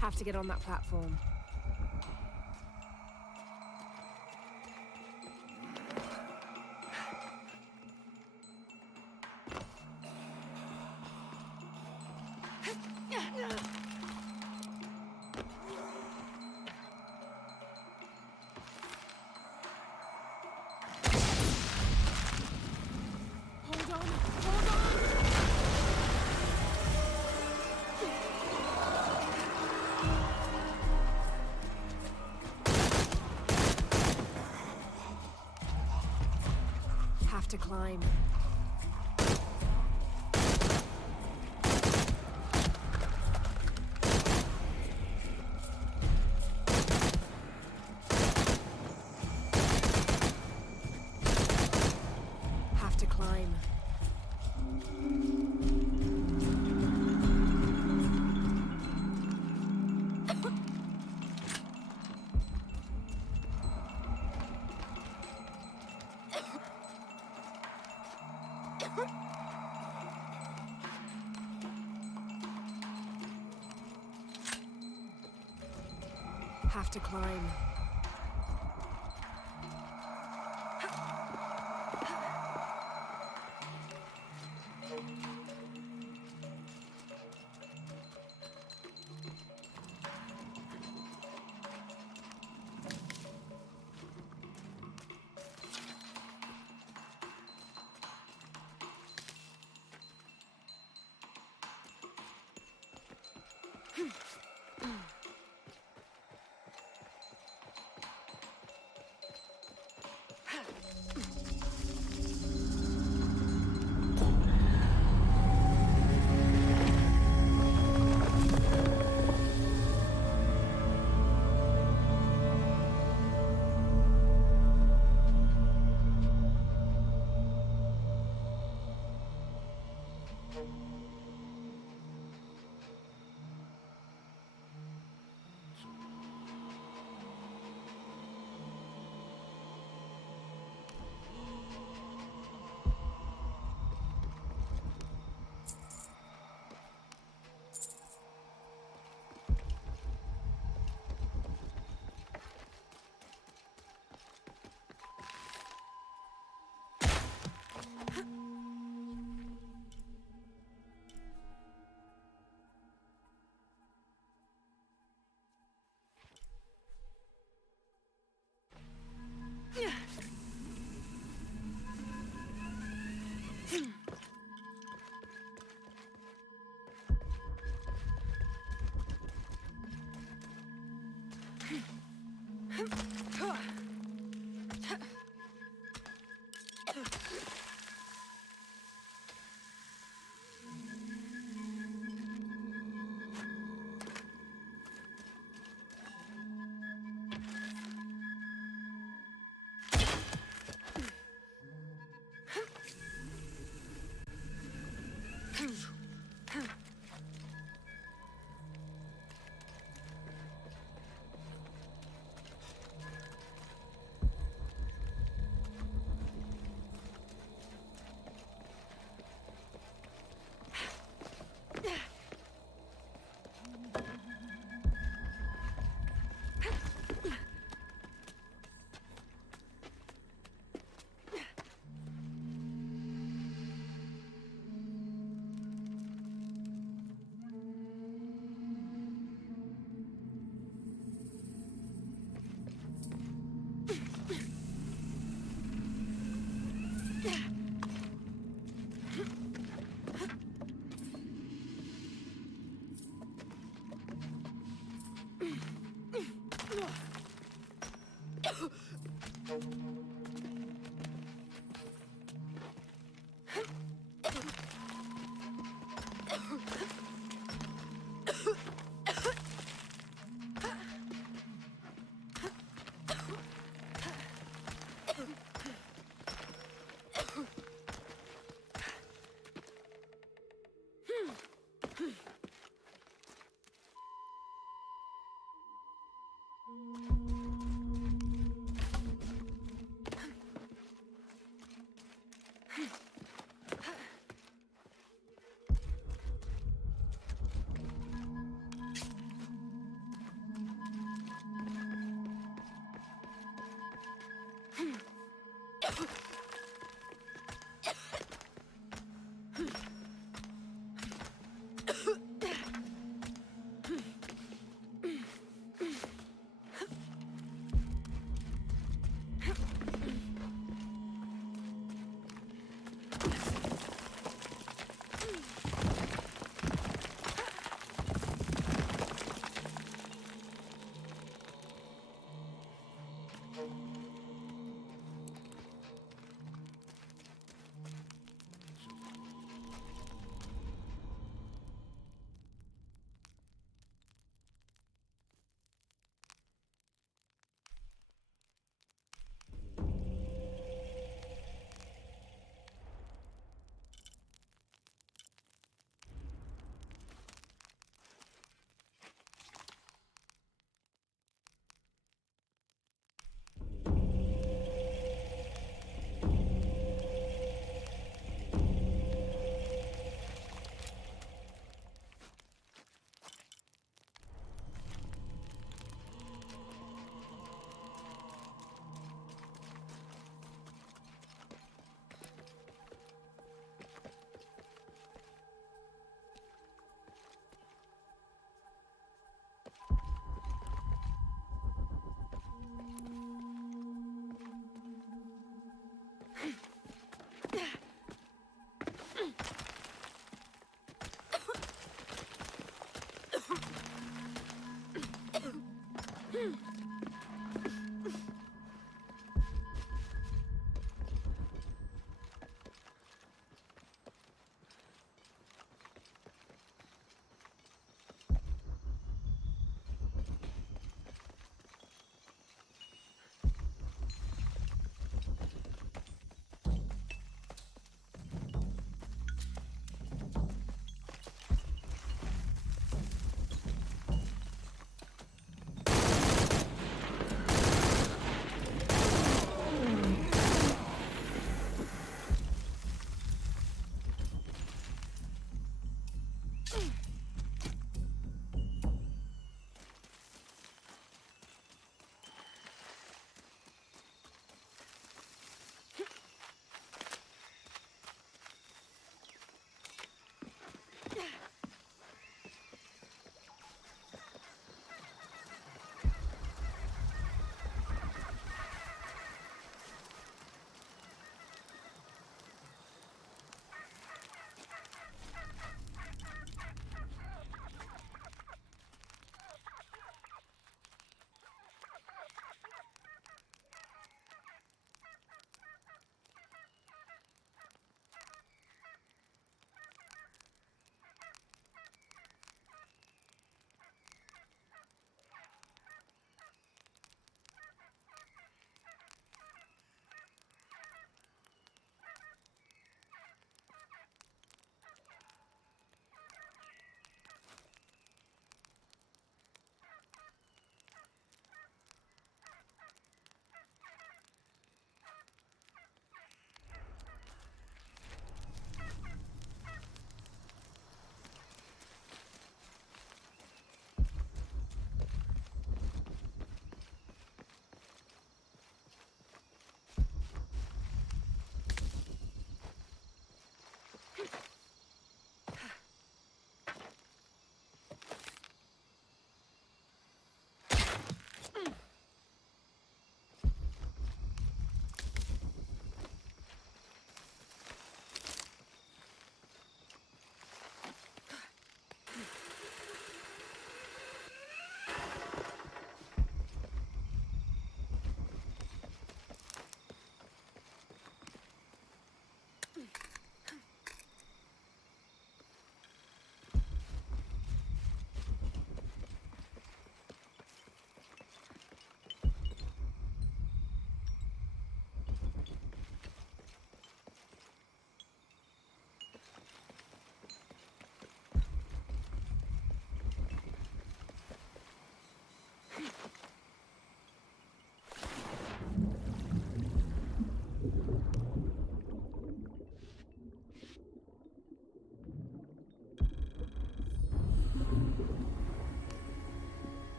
Have to get on that platform. Have to climb. Have to climb. Have to climb.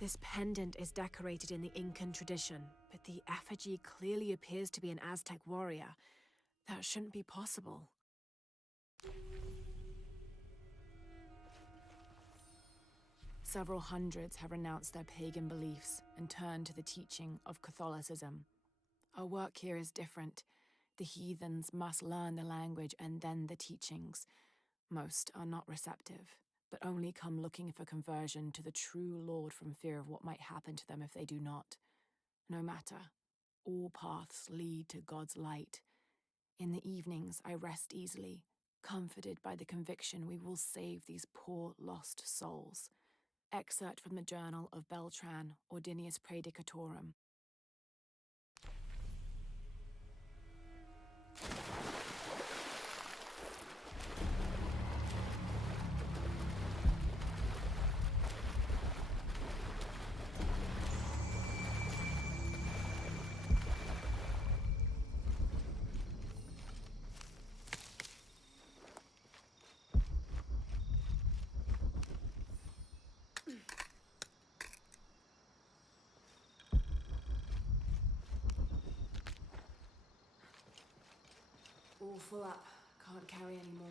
This pendant is decorated in the Incan tradition, but the effigy clearly appears to be an Aztec warrior. That shouldn't be possible. Several hundreds have renounced their pagan beliefs and turned to the teaching of Catholicism. Our work here is different. The heathens must learn the language and then the teachings. Most are not receptive, but only come looking for conversion to the true Lord from fear of what might happen to them if they do not. No matter. All paths lead to God's light. In the evenings, I rest easily, comforted by the conviction we will save these poor lost souls. Excerpt from the journal of Beltran, Ordinius Praedicatorum. All full up. Can't carry any more.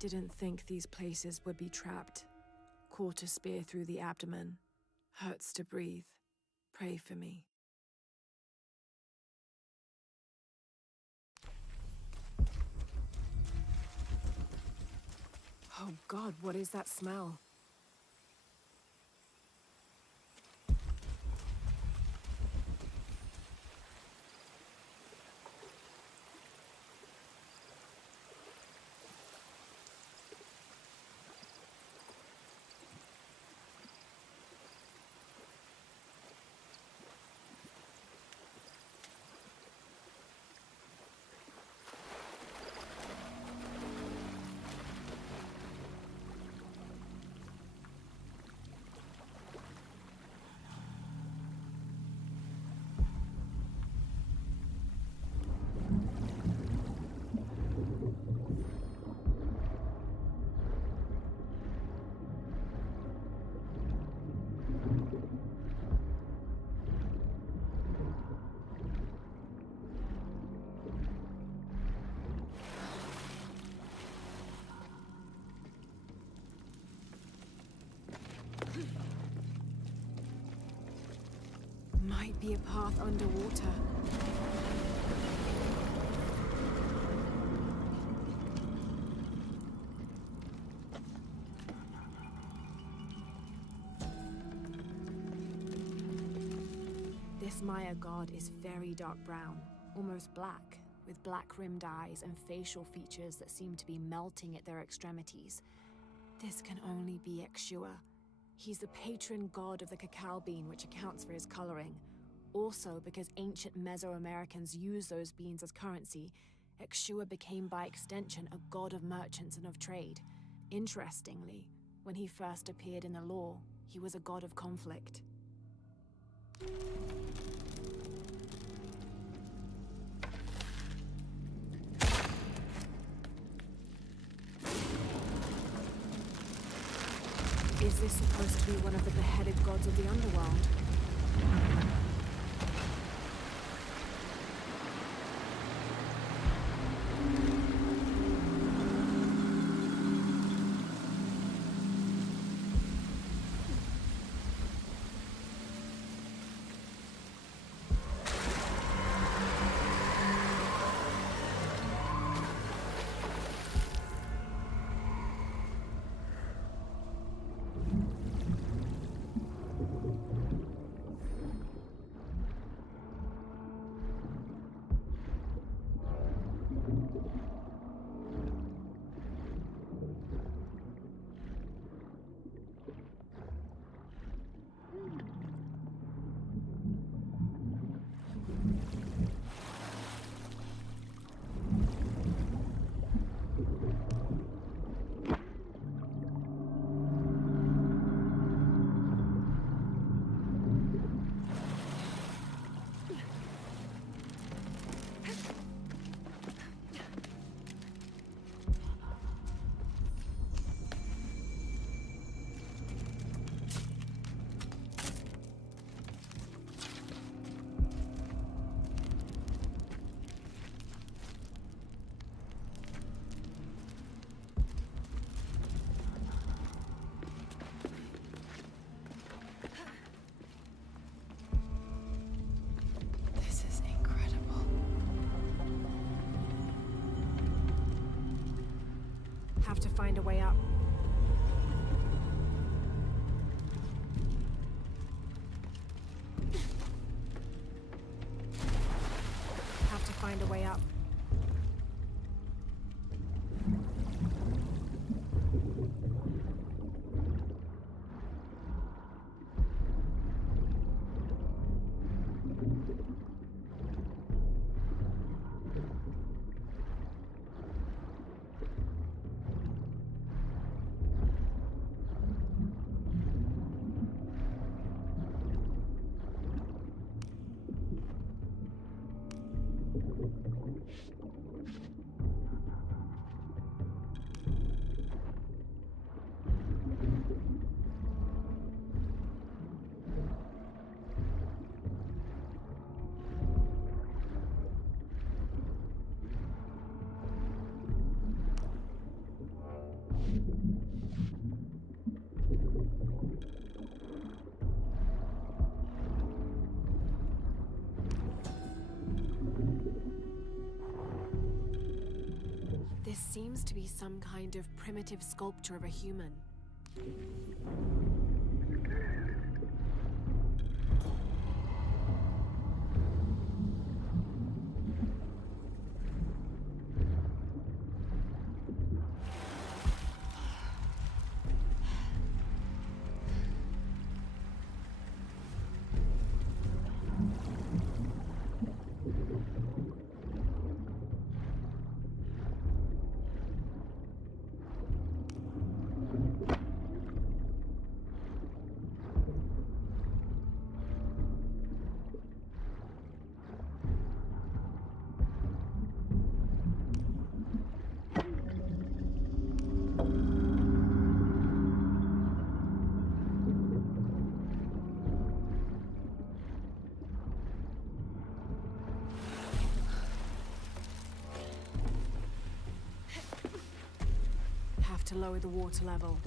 Didn't think these places would be trapped. Caught a spear through the abdomen. Hurts to breathe. Pray for me. Oh God, what is that smell? Might be a path underwater. This Maya god is very dark brown, almost black, with black-rimmed eyes and facial features that seem to be melting at their extremities. This can only be Exua. He's the patron god of the cacao bean, which accounts for his coloring. Also, because ancient Mesoamericans used those beans as currency, Exua became by extension a god of merchants and of trade. Interestingly, when he first appeared in the lore, he was a god of conflict. Is this supposed to be one of the beheaded gods of the underworld? Have to find a way up. Have to find a way up. This seems to be some kind of primitive sculpture of a human. To lower the water level.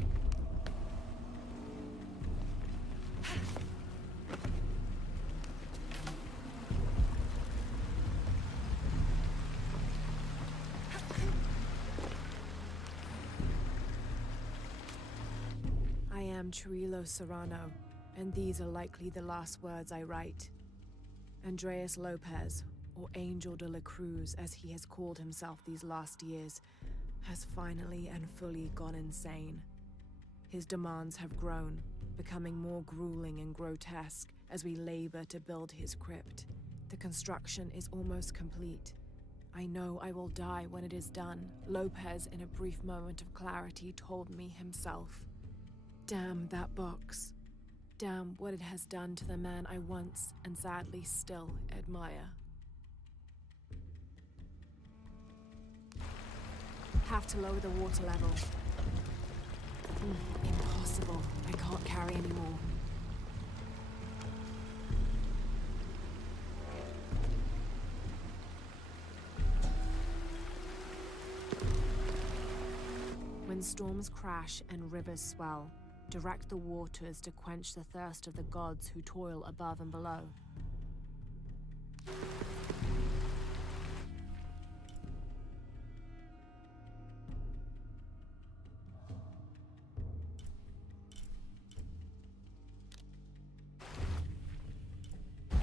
I am Chirilo Serrano, and these are likely the last words I write. Andreas Lopez, or Angel de la Cruz as he has called himself these last years, has finally and fully gone insane. His demands have grown, becoming more grueling and grotesque as we labor to build his crypt. The construction is almost complete. I know I will die when it is done, Lopez, in a brief moment of clarity, told me himself. Damn that box. Damn what it has done to the man I once, and sadly still, admire. Have to lower the water level. Impossible. I can't carry anymore. When storms crash and rivers swell, direct the waters to quench the thirst of the gods who toil above and below.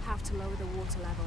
Have to lower the water level.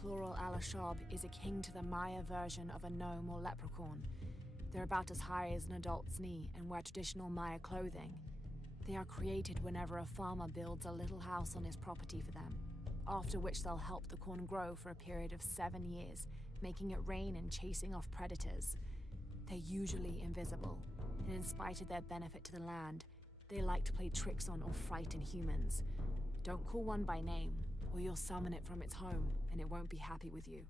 Plural Alashab is akin to the Maya version of a gnome or leprechaun. They're about as high as an adult's knee and wear traditional Maya clothing. They are created whenever a farmer builds a little house on his property for them, after which they'll help the corn grow for a period of 7 years, making it rain and chasing off predators. They're usually invisible, and in spite of their benefit to the land, they like to play tricks on or frighten humans. Don't call one by name, or you'll summon it from its home, and it won't be happy with you.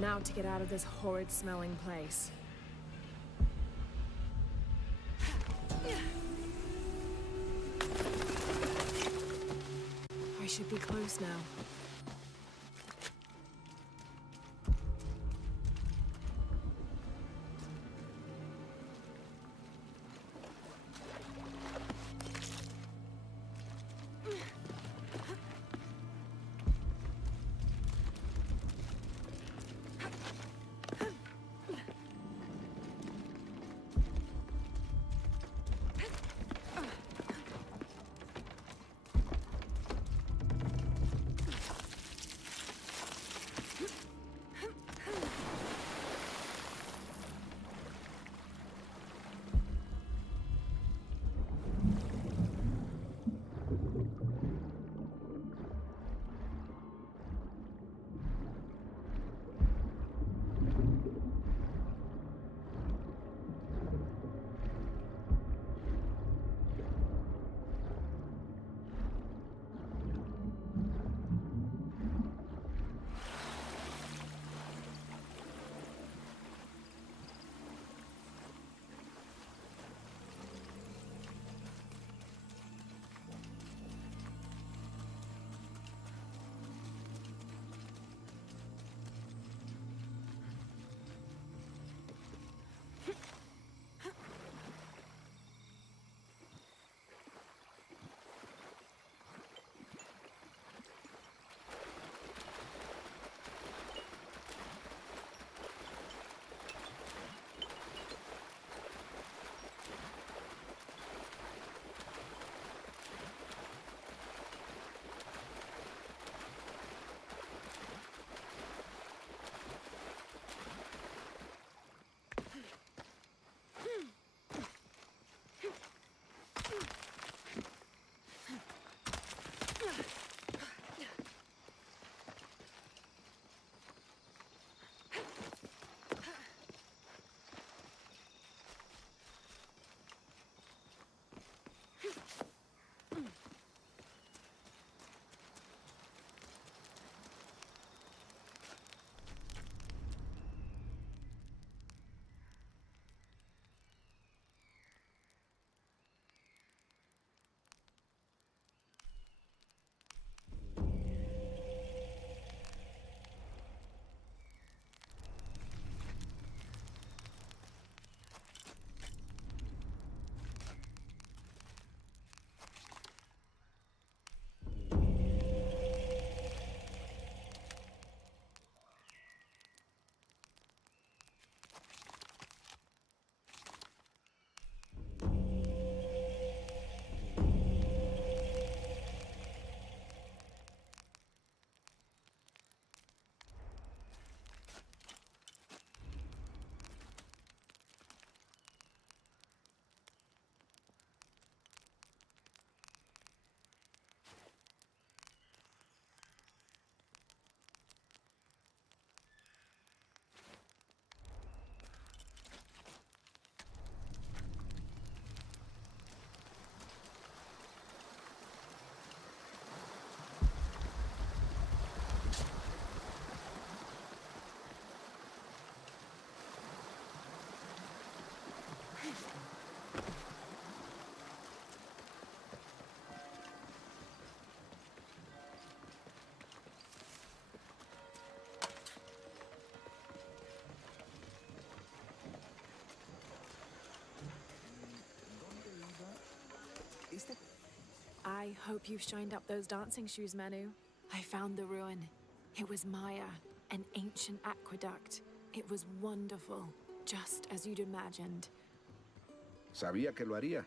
Now to get out of this horrid-smelling place. I should be close now. I hope you've shined up those dancing shoes, Manu. I found the ruin. It was Maya, an ancient aqueduct. It was wonderful, just as you'd imagined. Sabía que lo haría.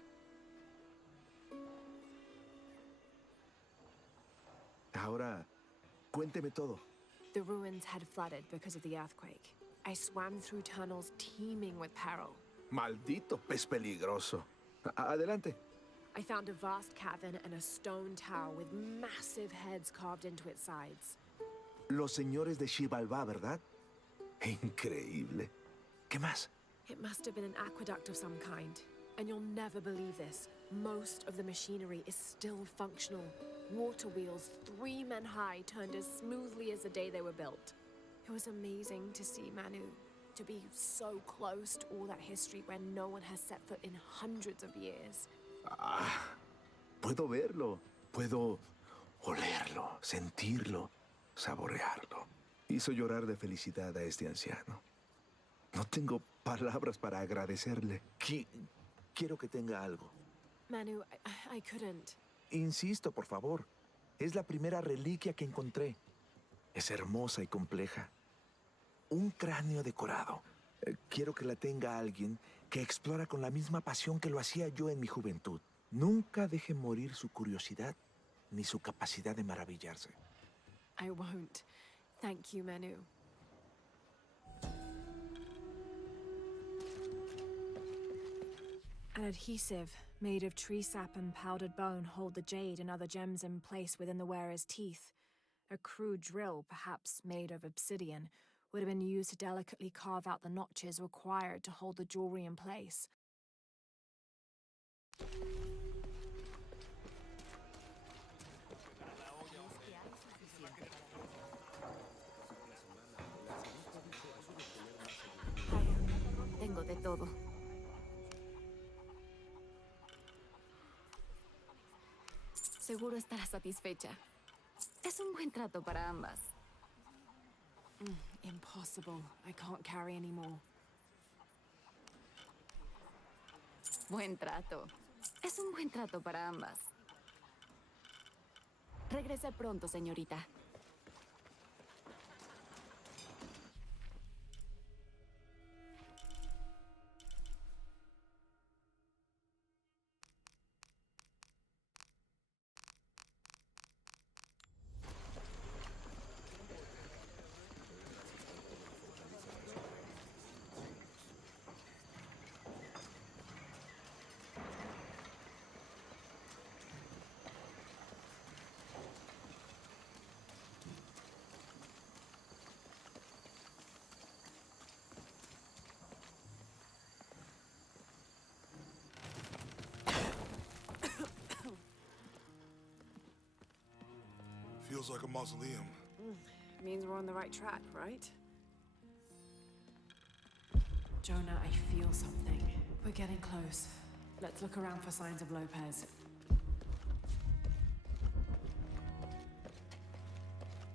Ahora, cuénteme todo. The ruins had flooded because of the earthquake. I swam through tunnels teeming with peril. Maldito pez peligroso. Adelante. I found a vast cavern and a stone tower with massive heads carved into its sides. Los señores de Xibalbá, ¿verdad? Increíble. ¿Qué más? It must have been an aqueduct of some kind. And you'll never believe this. Most of the machinery is still functional. Water wheels, 3 men high, turned as smoothly as the day they were built. It was amazing to see, Manu. To be so close to all that history where no one has set foot in hundreds of years. Puedo verlo. Puedo olerlo, sentirlo, saborearlo. Hizo llorar de felicidad a este anciano. No tengo palabras para agradecerle. Quiero que tenga algo. Manu, I couldn't. Insisto, por favor. Es la primera reliquia que encontré. Es hermosa y compleja. Un cráneo decorado. Quiero que la tenga alguien que explora con la misma pasión que lo hacía yo en mi juventud. Nunca deje morir su curiosidad ni su capacidad de maravillarse. I won't. Thank you, Manu. An adhesive made of tree sap and powdered bone hold the jade and other gems in place within the wearer's teeth. A crude drill, perhaps made of obsidian, would have been used to delicately carve out the notches required to hold the jewelry in place. Tengo de todo. Seguro estará satisfecha. Es un buen trato para ambas. Impossible. I can't carry anymore. Buen trato. Es un buen trato para ambas. Regrese pronto, señorita. Feels like a mausoleum. Means we're on the right track, right? Jonah, I feel something. We're getting close. Let's look around for signs of Lopez.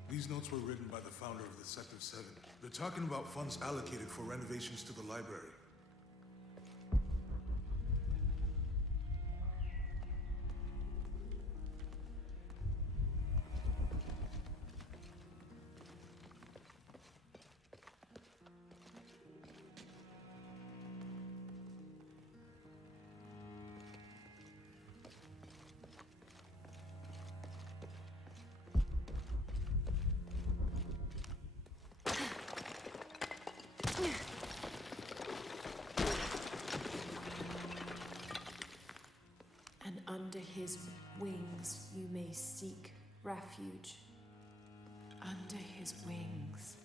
These notes were written by the founder of the Sector 7. They're talking about funds allocated for renovations to the library. And under his wings you may seek refuge. Under his wings.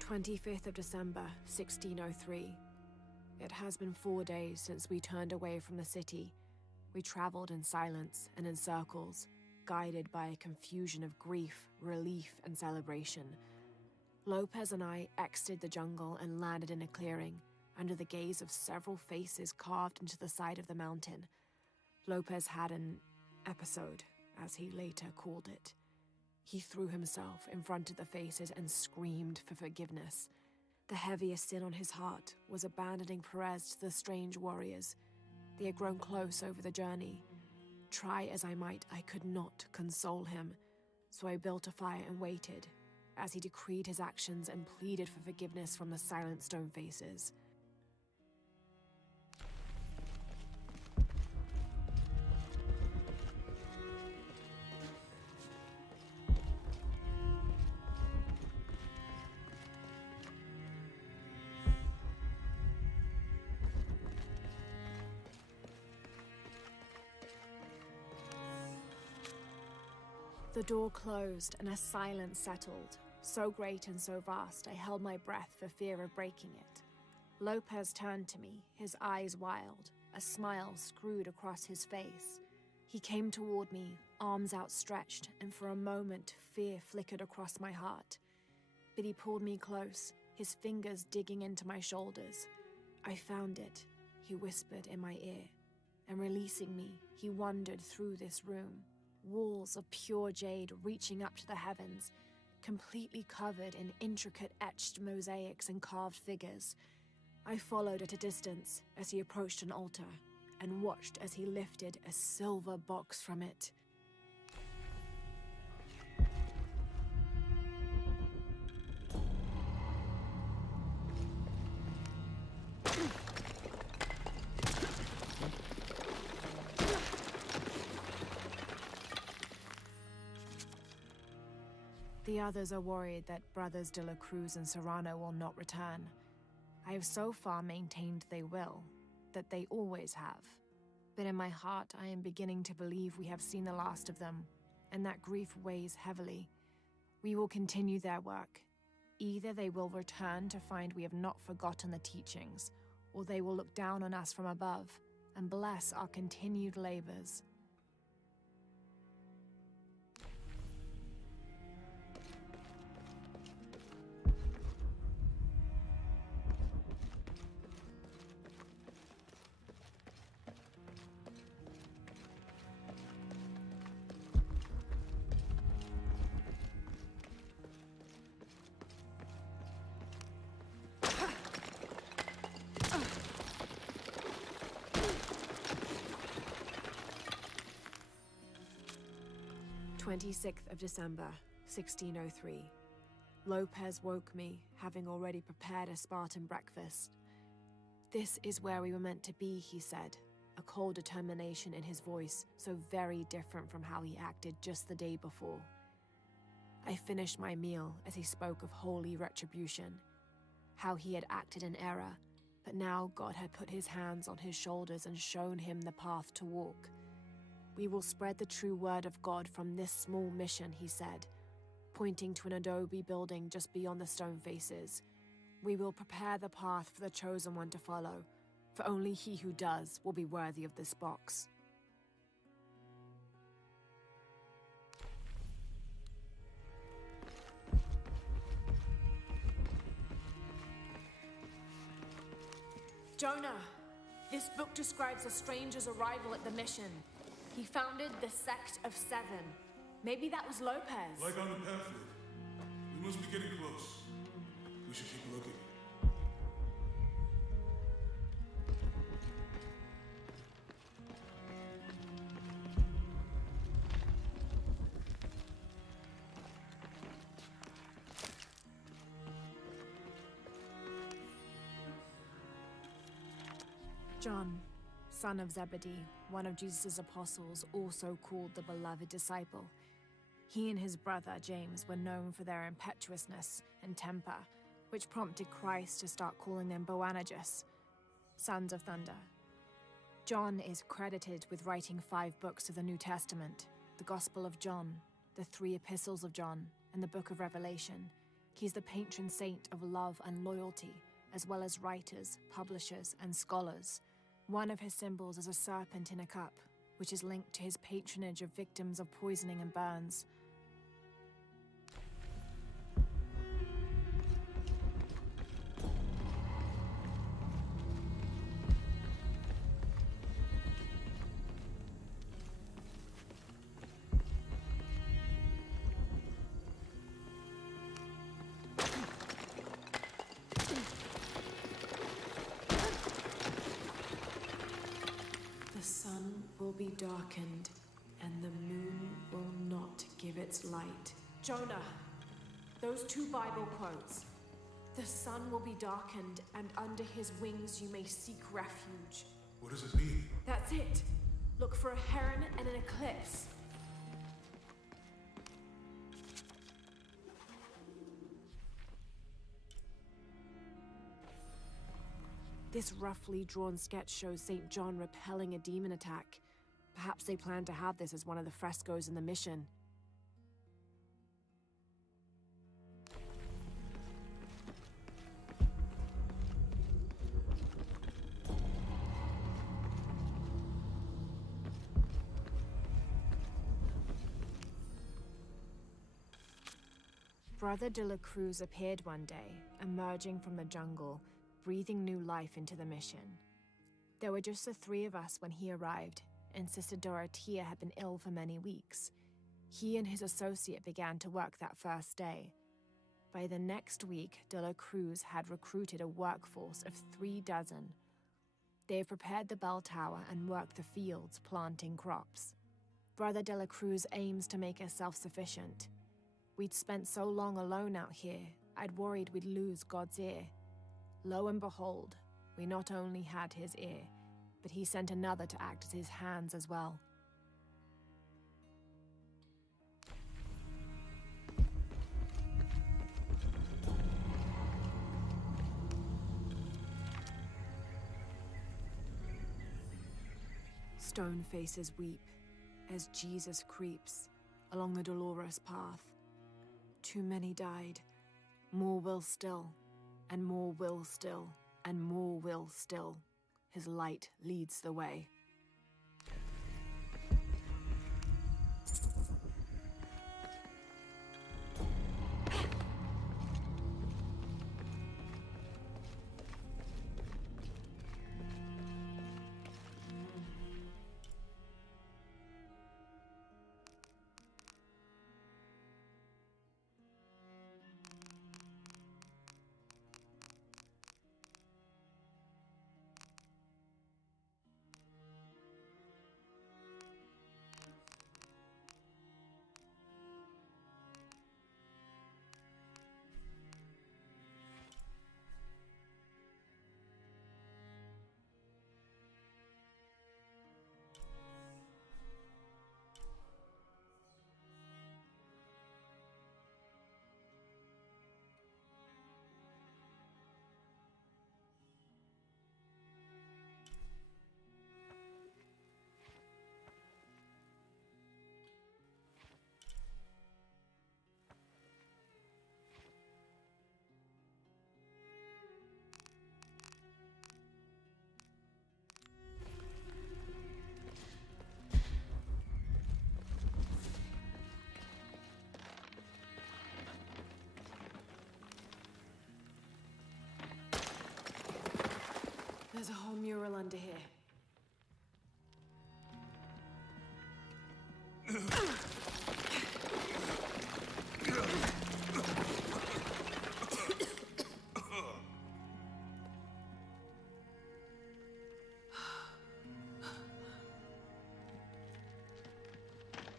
"25th of December, 1603. It has been 4 days since we turned away from the city. We traveled in silence and in circles, guided by a confusion of grief, relief, and celebration. Lopez and I exited the jungle and landed in a clearing, under the gaze of several faces carved into the side of the mountain. Lopez had an episode, as he later called it. He threw himself in front of the faces and screamed for forgiveness. The heaviest sin on his heart was abandoning Perez to the strange warriors. They had grown close over the journey. Try as I might, I could not console him, so I built a fire and waited, as he decreed his actions and pleaded for forgiveness from the silent stone faces. The door closed and a silence settled, so great and so vast I held my breath for fear of breaking it. Lopez turned to me, his eyes wild, a smile screwed across his face. He came toward me, arms outstretched, and for a moment fear flickered across my heart. But he pulled me close, his fingers digging into my shoulders. I found it, he whispered in my ear, and releasing me, he wandered through this room. Walls of pure jade reaching up to the heavens, completely covered in intricate etched mosaics and carved figures. I followed at a distance as he approached an altar and watched as he lifted a silver box from it. The others are worried that Brothers de la Cruz and Serrano will not return. I have so far maintained they will, that they always have. But in my heart, I am beginning to believe we have seen the last of them, and that grief weighs heavily. We will continue their work. Either they will return to find we have not forgotten the teachings, or they will look down on us from above and bless our continued labors. December 16, 1603. Lopez woke me, having already prepared a Spartan breakfast. "This is where we were meant to be," he said, a cold determination in his voice, so very different from how he acted just the day before. I finished my meal as he spoke of holy retribution, how he had acted in error, but now God had put his hands on his shoulders and shown him the path to walk. "We will spread the true word of God from this small mission," he said, pointing to an adobe building just beyond the stone faces. "We will prepare the path for the chosen one to follow, for only he who does will be worthy of this box." Jonah, this book describes a stranger's arrival at the mission. He founded the Sect of Seven. Maybe that was Lopez. Like on the pamphlet. We must be getting close. We should keep looking. John, son of Zebedee, one of Jesus' apostles, also called the beloved disciple. He and his brother, James, were known for their impetuousness and temper, which prompted Christ to start calling them Boanerges, sons of thunder. John is credited with writing 5 books of the New Testament, the Gospel of John, the 3 epistles of John, and the Book of Revelation. He's the patron saint of love and loyalty, as well as writers, publishers, and scholars. One of his symbols is a serpent in a cup, which is linked to his patronage of victims of poisoning and burns. be darkened, and the moon will not give its light. Jonah, those two Bible quotes. The sun will be darkened, and under his wings you may seek refuge. What does it mean? That's it. Look for a heron and an eclipse. This roughly drawn sketch shows St. John repelling a demon attack. Perhaps they plan to have this as one of the frescoes in the mission. Brother de la Cruz appeared one day, emerging from the jungle, breathing new life into the mission. There were just the three of us when he arrived, and Sister Dorothea had been ill for many weeks. He and his associate began to work that first day. By the next week, de la Cruz had recruited a workforce of 36. They have prepared the bell tower and worked the fields, planting crops. Brother de la Cruz aims to make us self-sufficient. We'd spent so long alone out here, I'd worried we'd lose God's ear. Lo and behold, we not only had his ear, but he sent another to act as his hands as well. Stone faces weep as Jesus creeps along the dolorous path. Too many died, more will still, and more will still, and more will still. His light leads the way. There's a whole mural under here.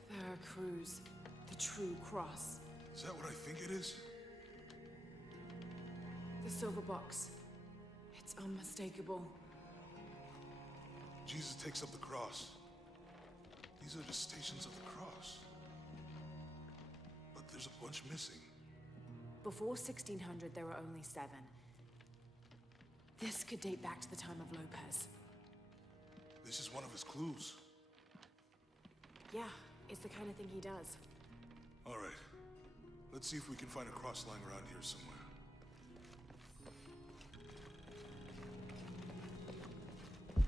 Veracruz, the true cross. Is that what I think it is? The silver box. It's unmistakable. Jesus takes up the cross. These are just stations of the cross. But there's a bunch missing. Before 1600, there were only 7. This could date back to the time of Lopez. This is one of his clues. Yeah, it's the kind of thing he does. All right. Let's see if we can find a cross lying around here somewhere.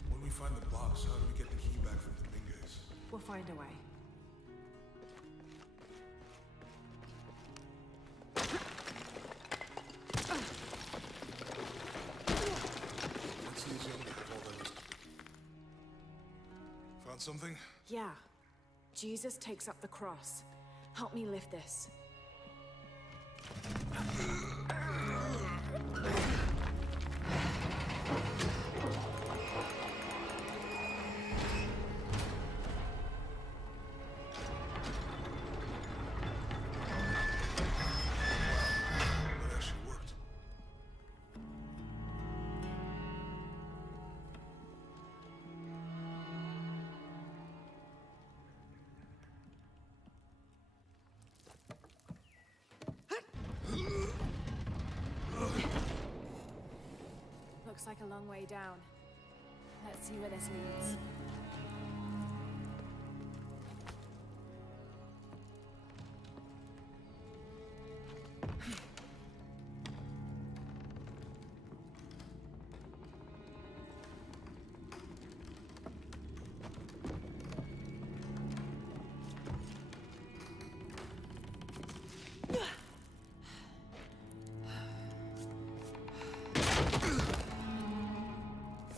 When we find the box, how do we get the key back from Dominguez? We'll find a way. Let's see his young guy. All that is. Found something? Yeah. Jesus takes up the cross. Help me lift this. like a long way down. Let's see where this leads.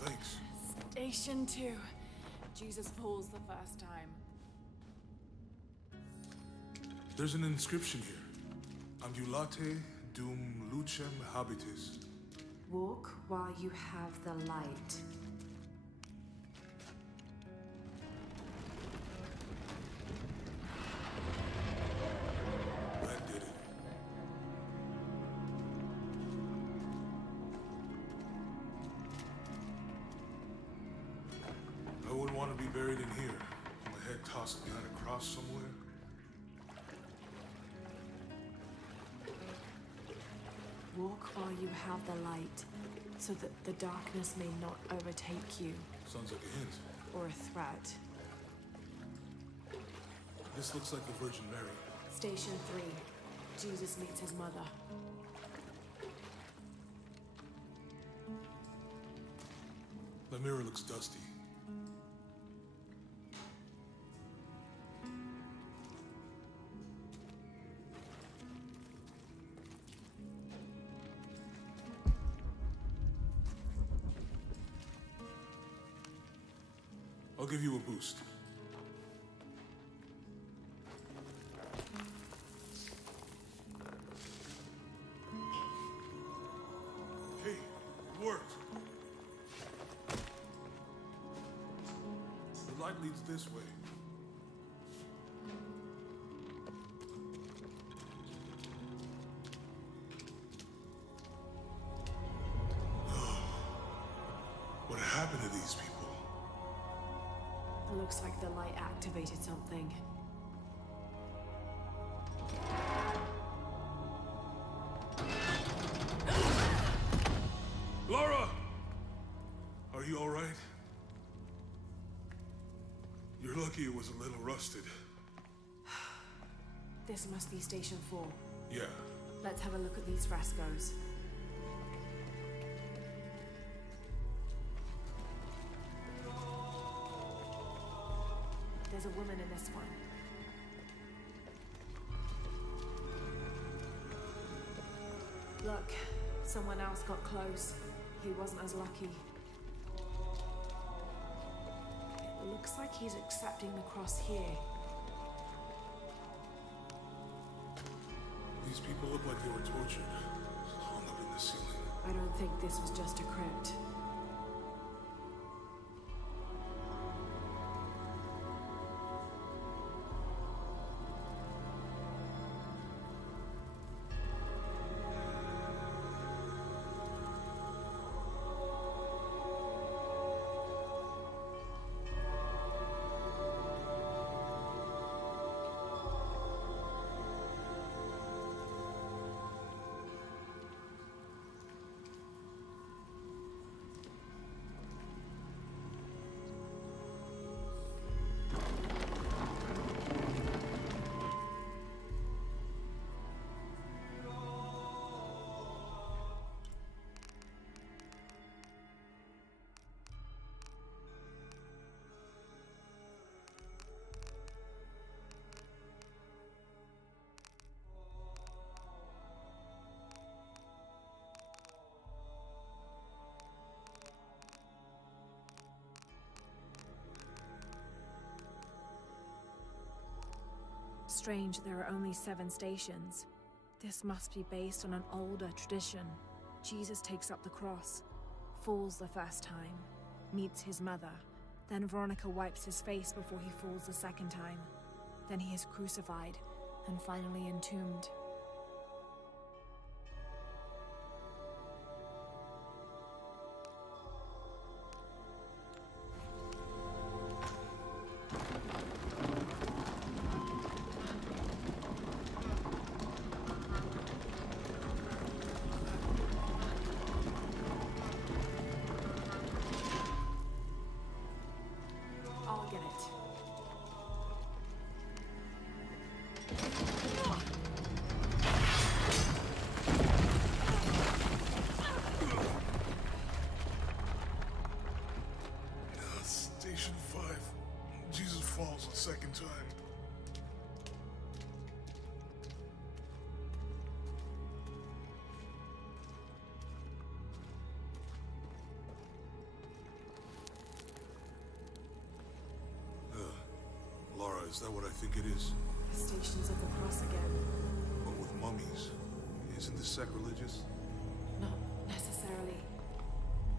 Thanks. Station 2. Jesus falls the first time. There's an inscription here. Ambulate dum lucem habitis. Walk while you have the light. That did it. I wouldn't want to be buried in here. My head tossed behind a cross somewhere. Walk while you have the light, so that the darkness may not overtake you, Sounds like a hint. or a threat. This looks like the Virgin Mary. Station 3. Jesus meets his mother. The mirror looks dusty. I'll give you a boost. Hey, it worked. The light leads this way. What happened to these people? It looks like the light activated something. Laura! Are you all right? You're lucky it was a little rusted. This must be Station 4. Yeah. Let's have a look at these frescoes. There's a woman in this one. Look, someone else got close. He wasn't as lucky. It looks like he's accepting the cross here. These people look like they were tortured, hung up in the ceiling. I don't think this was just a crypt. Strange there are only 7 stations. This must be based on an older tradition. Jesus takes up the cross, falls the first time, meets his mother. Then Veronica wipes his face before he falls the second time. Then he is crucified and finally entombed. second time. Laura, is that what I think it is? The Stations of the Cross again. But with mummies. Isn't this sacrilegious? Not necessarily.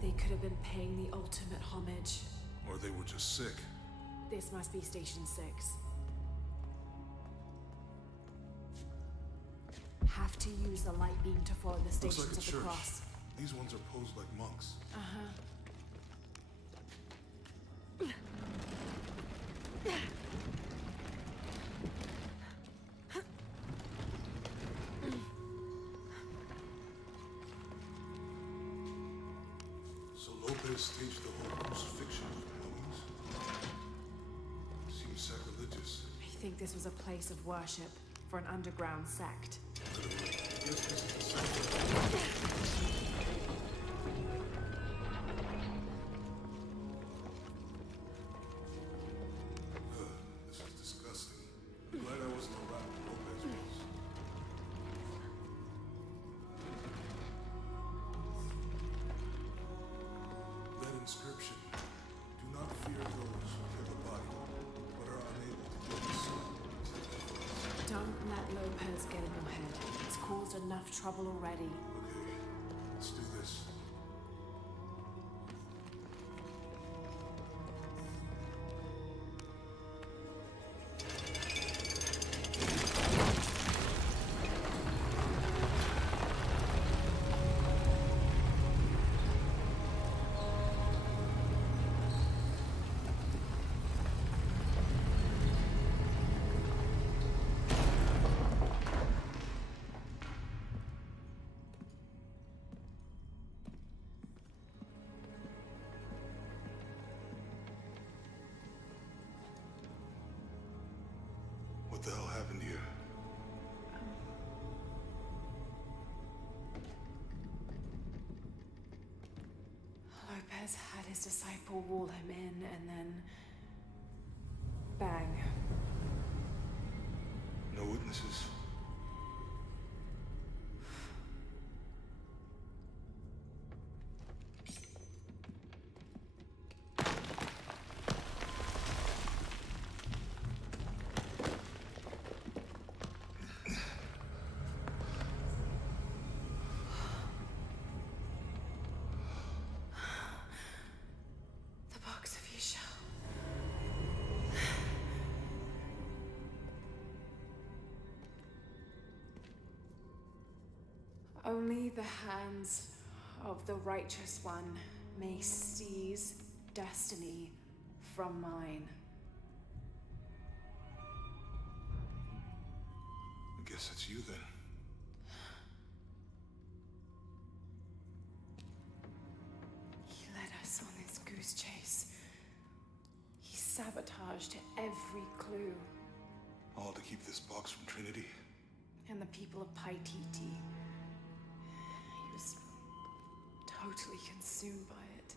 They could have been paying the ultimate homage. Or they were just sick. This must be Station 6. Have to use the light beam to follow the Looks Stations like a of the church. Cross. These ones are posed like monks. Uh-huh. So Lopez staged the whole crucifixion of the mummies? Seems sacrilegious. I think this was a place of worship for an underground sect. Yes, this is the sanctuary. This is disgusting. I'm glad I wasn't around when Lopez was. That inscription. Do not fear those who kill the body, but are unable to kill the soul. Don't let Lopez get in your head. He's caused enough trouble already. Okay, let's do this. What the hell happened here? Lopez had his disciple wall him in, and then... bang. No witnesses. The box of Isha. Only the hands of the righteous one may seize destiny from mine. I guess it's you then. He led us on this goose chase. He sabotaged every clue. All to keep this box from Trinity. And the people of Paititi. He was totally consumed by it.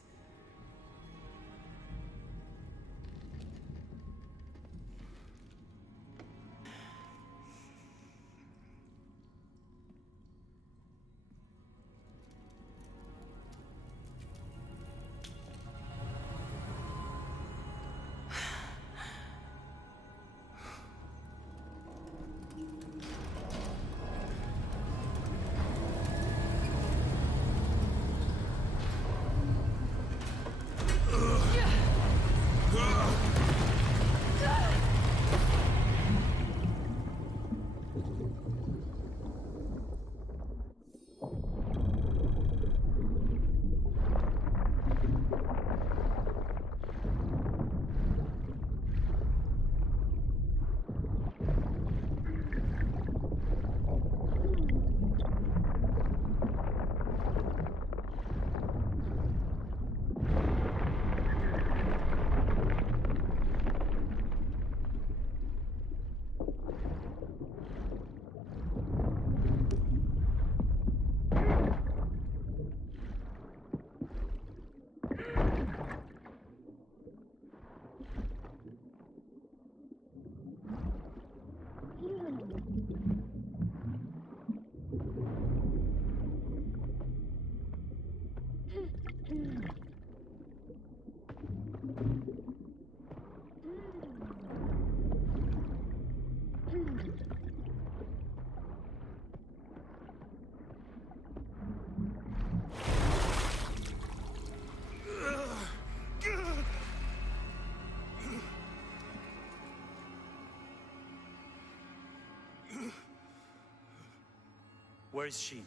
Where is she?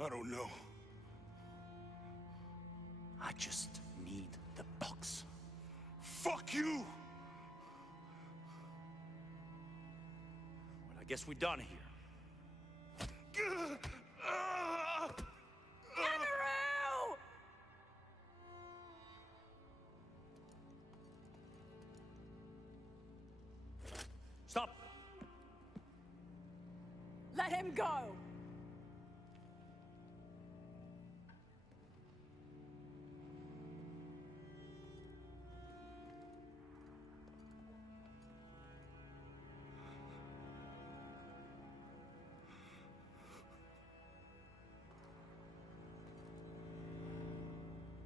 I don't know. I just need the box. Fuck you! Well, I guess we're done here. Stop! Let him go!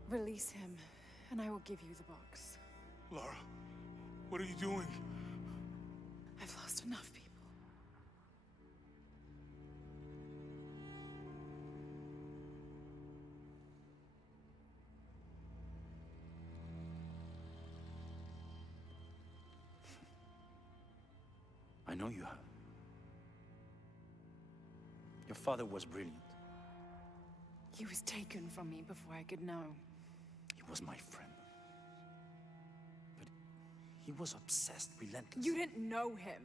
Release him, and I will give you the box. Lara, what are you doing? I've lost enough people. I know you have. Your father was brilliant. He was taken from me before I could know. He was my friend. But he was obsessed, relentless. You didn't know him.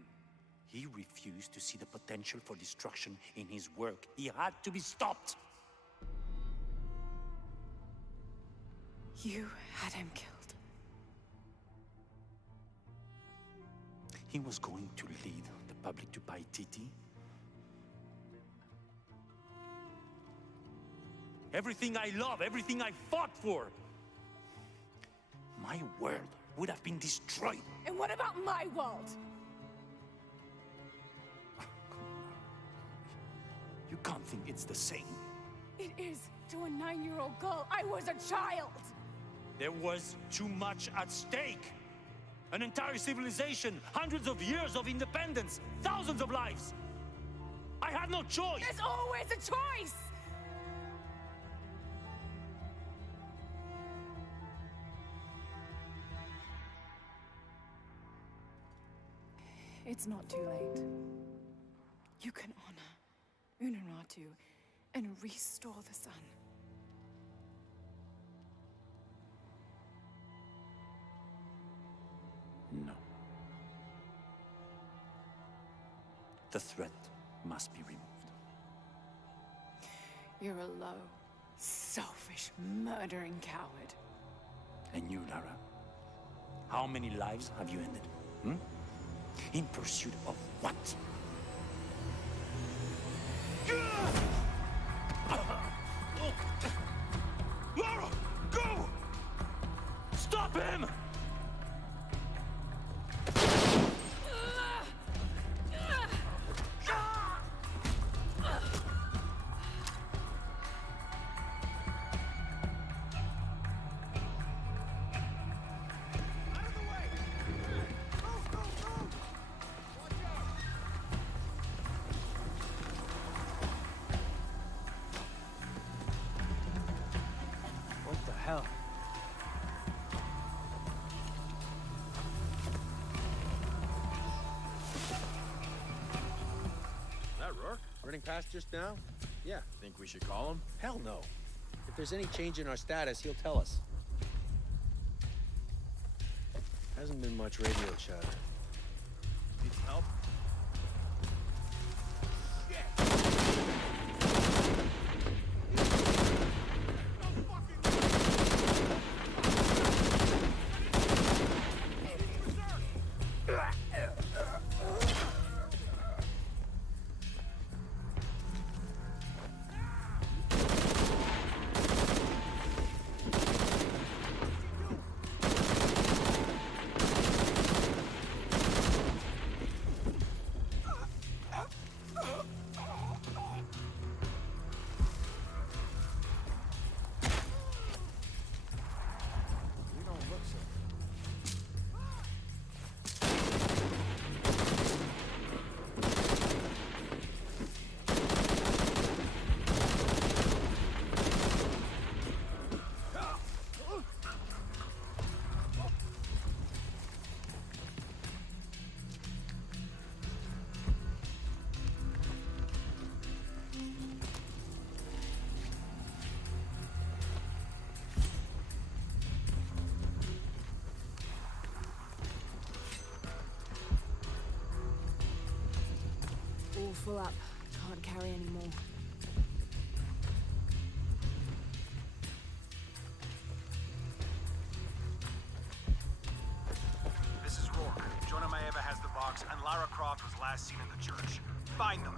He refused to see the potential for destruction in his work. He had to be stopped. You had him killed. He was going to lead the public to Paititi. Everything I love, everything I fought for. My world would have been destroyed. And what about my world? You can't think it's the same. It is to a 9-year-old girl. I was a child. There was too much at stake. An entire civilization, hundreds of years of independence, thousands of lives. I had no choice. There's always a choice. It's not too late. You can honor Unuratu and restore the sun. No. The threat must be removed. You're a low, selfish, murdering coward. And you, Lara? How many lives have you ended? Hmm? In pursuit of what? Lara, go! Stop him! What the hell? That Rourke? Running past just now? Yeah. Think we should call him? Hell no. If there's any change in our status, he'll tell us. Hasn't been much radio chatter. Needs help? full up. Can't carry anymore. This is Rourke. Jonah Maeva has the box, and Lara Croft was last seen in the church. Find them!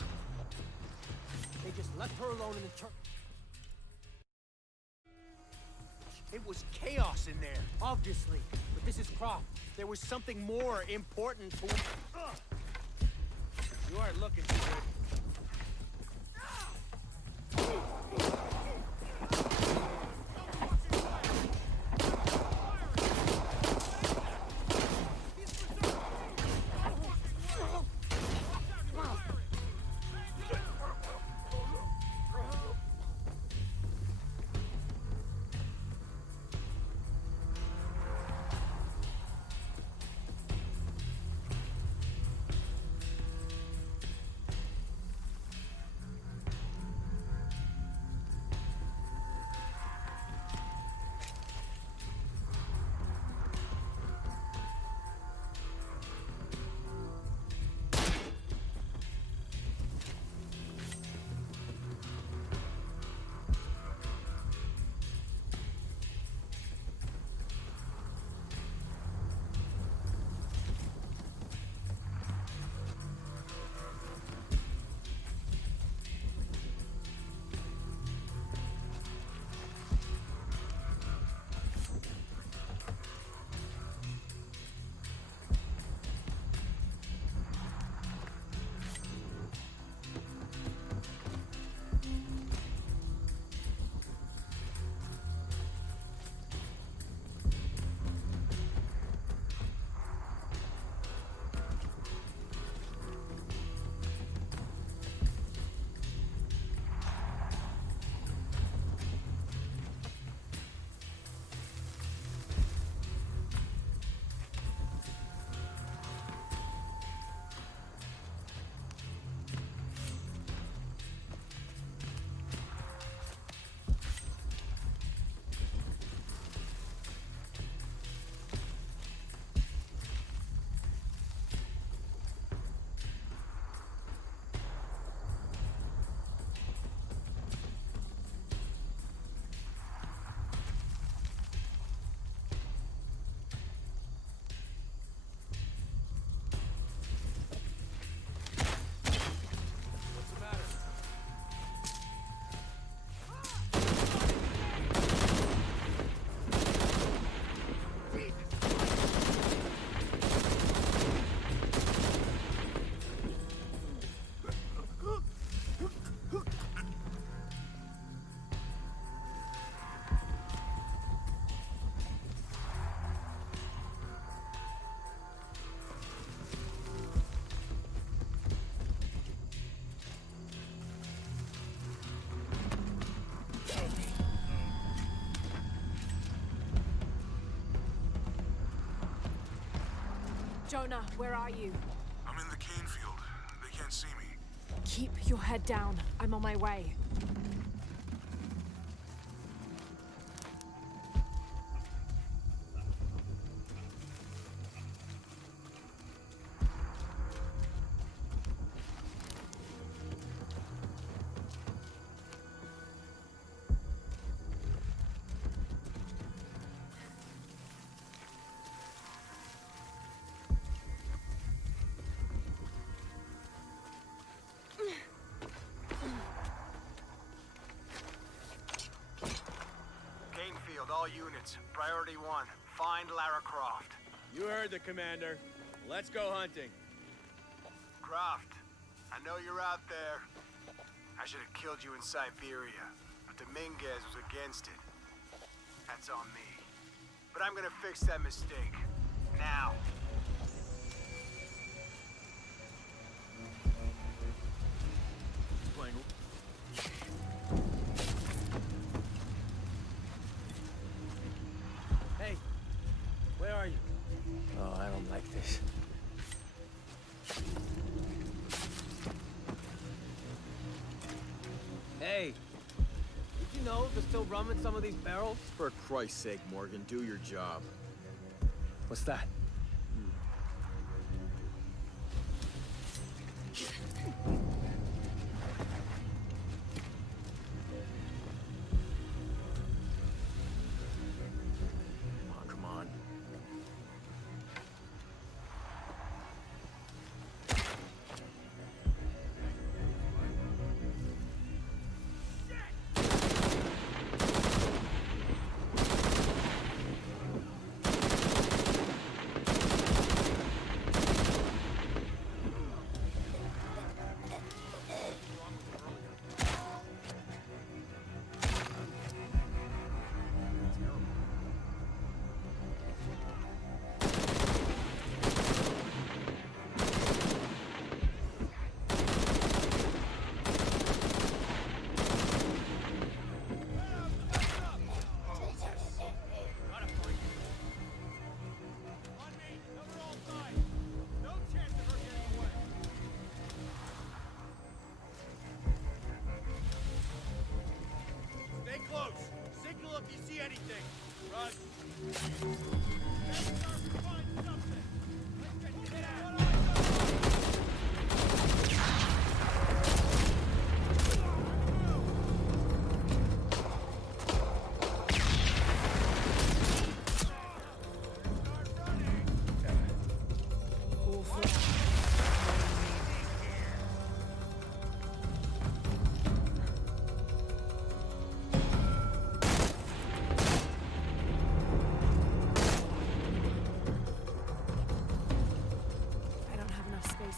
They just left her alone in the church. It was chaos in there, obviously. But this is Croft. There was something more important to... You aren't looking too good. Jonah, where are you? I'm in the cane field. They can't see me. Keep your head down. I'm on my way. All units, priority 1, find Lara Croft. You heard the commander. Let's go hunting. Croft, I know you're out there. I should have killed you in Siberia, but Dominguez was against it. That's on me. But I'm gonna fix that mistake. Now. Hey, where are you? Oh, I don't like this. Hey, did you know there's still rum in some of these barrels? For Christ's sake, Morgan, do your job. What's that?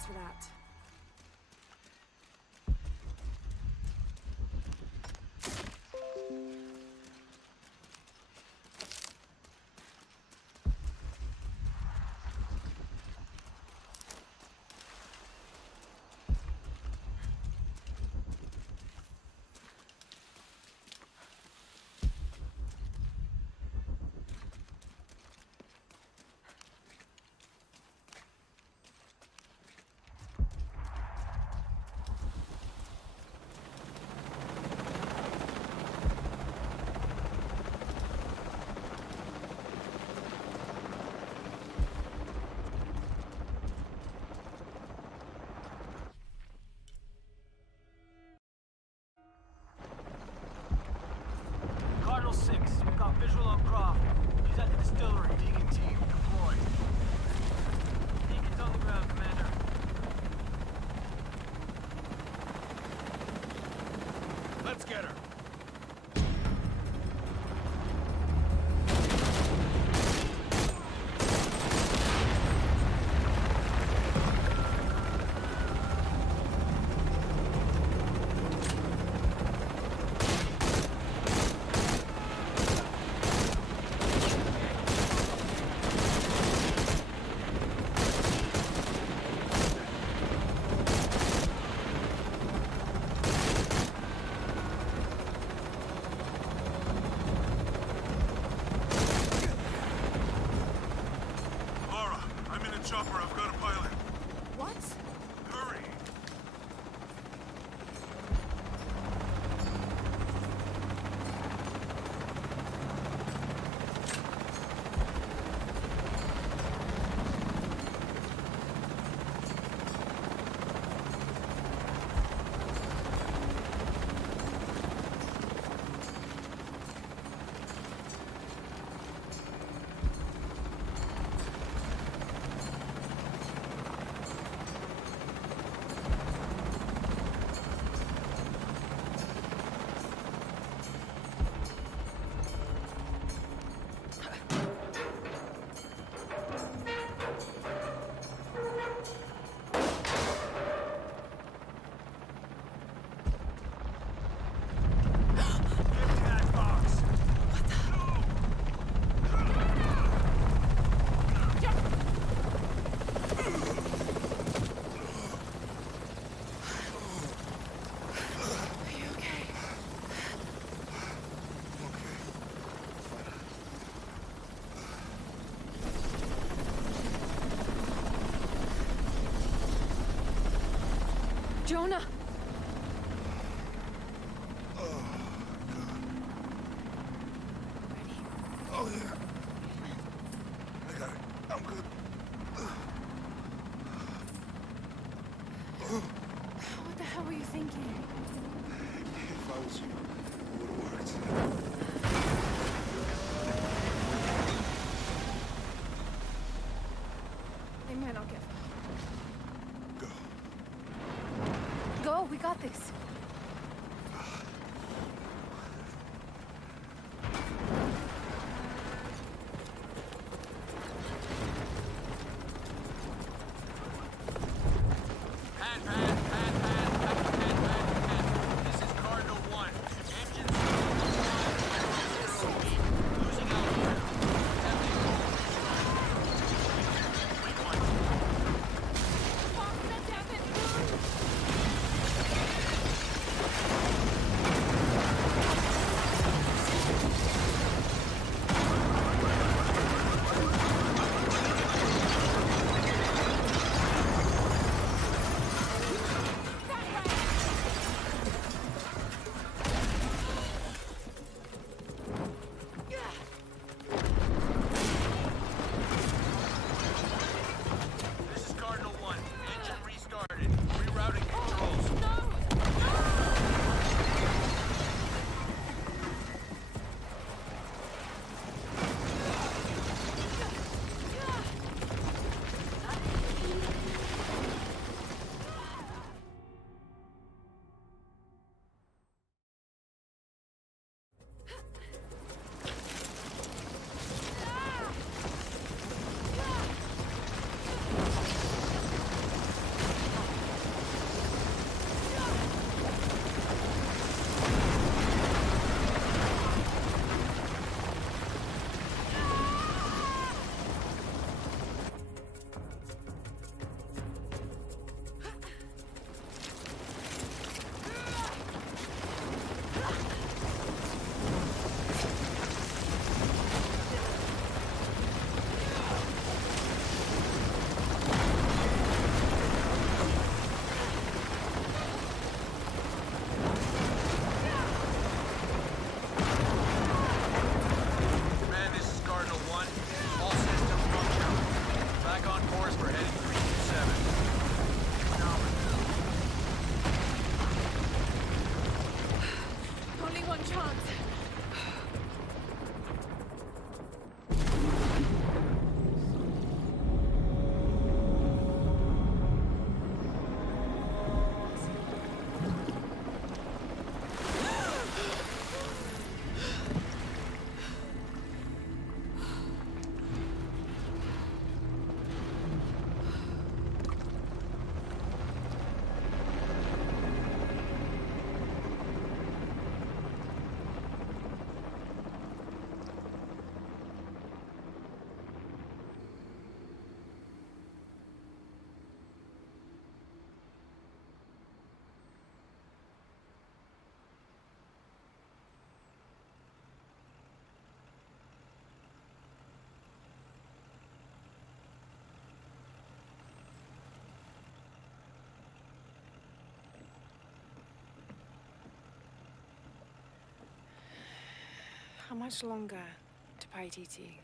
For that. Cardinal 6, we've got visual on Croft. He's at the distillery. Beacon team deployed. Beacon's on the ground, Commander. Let's get her. Chopper, I've got a pilot. What? Hurry! Jonah! Oh, yeah. I got it. I'm good. What the hell were you thinking? If I was you, it would have worked. They might not get Go. Go? How much longer to Paititi?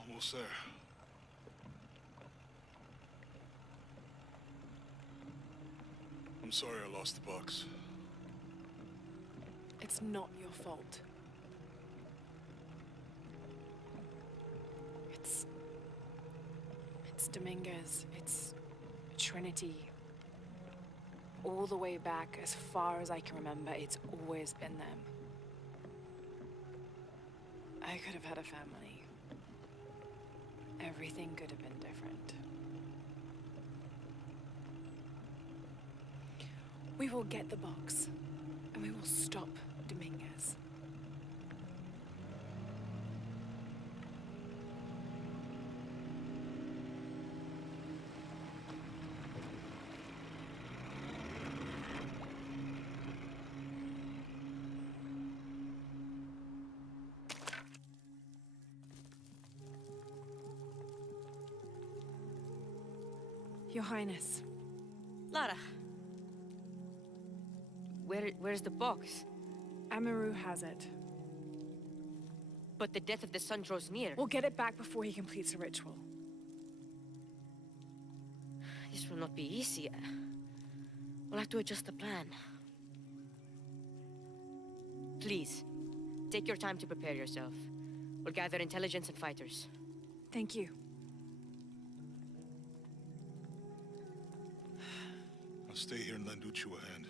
Almost there. I'm sorry I lost the box. It's not your fault. It's Dominguez. It's Trinity. All the way back, as far as I can remember, it's always been them. I could have had a family. Everything could have been different. We will get the box, and we will stop Dominguez. Your Highness. Lara. Where's the box? Amaru has it. But the death of the sun draws near. We'll get it back before he completes the ritual. This will not be easy. We'll have to adjust the plan. Please, take your time to prepare yourself. We'll gather intelligence and fighters. Thank you. I'll stay here and lend Uchu a hand.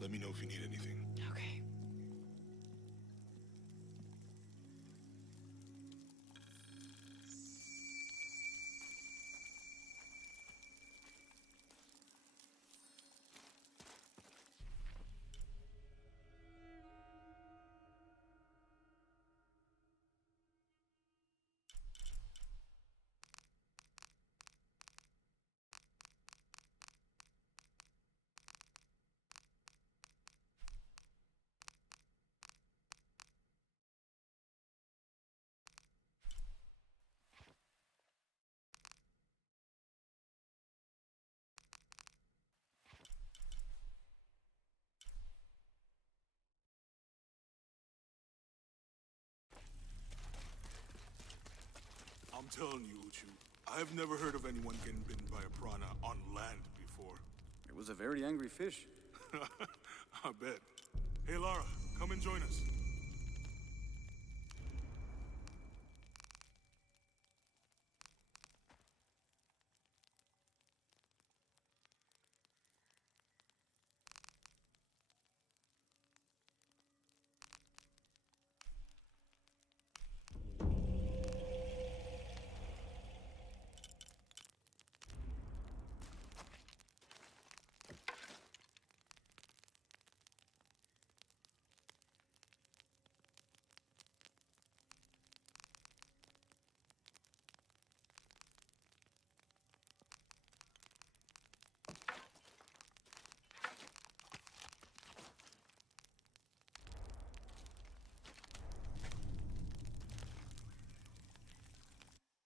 Let me know if you need anything. Okay. I'm telling you, Uchu, I've never heard of anyone getting bitten by a piranha on land before. It was a very angry fish. I bet. Hey, Lara, come and join us.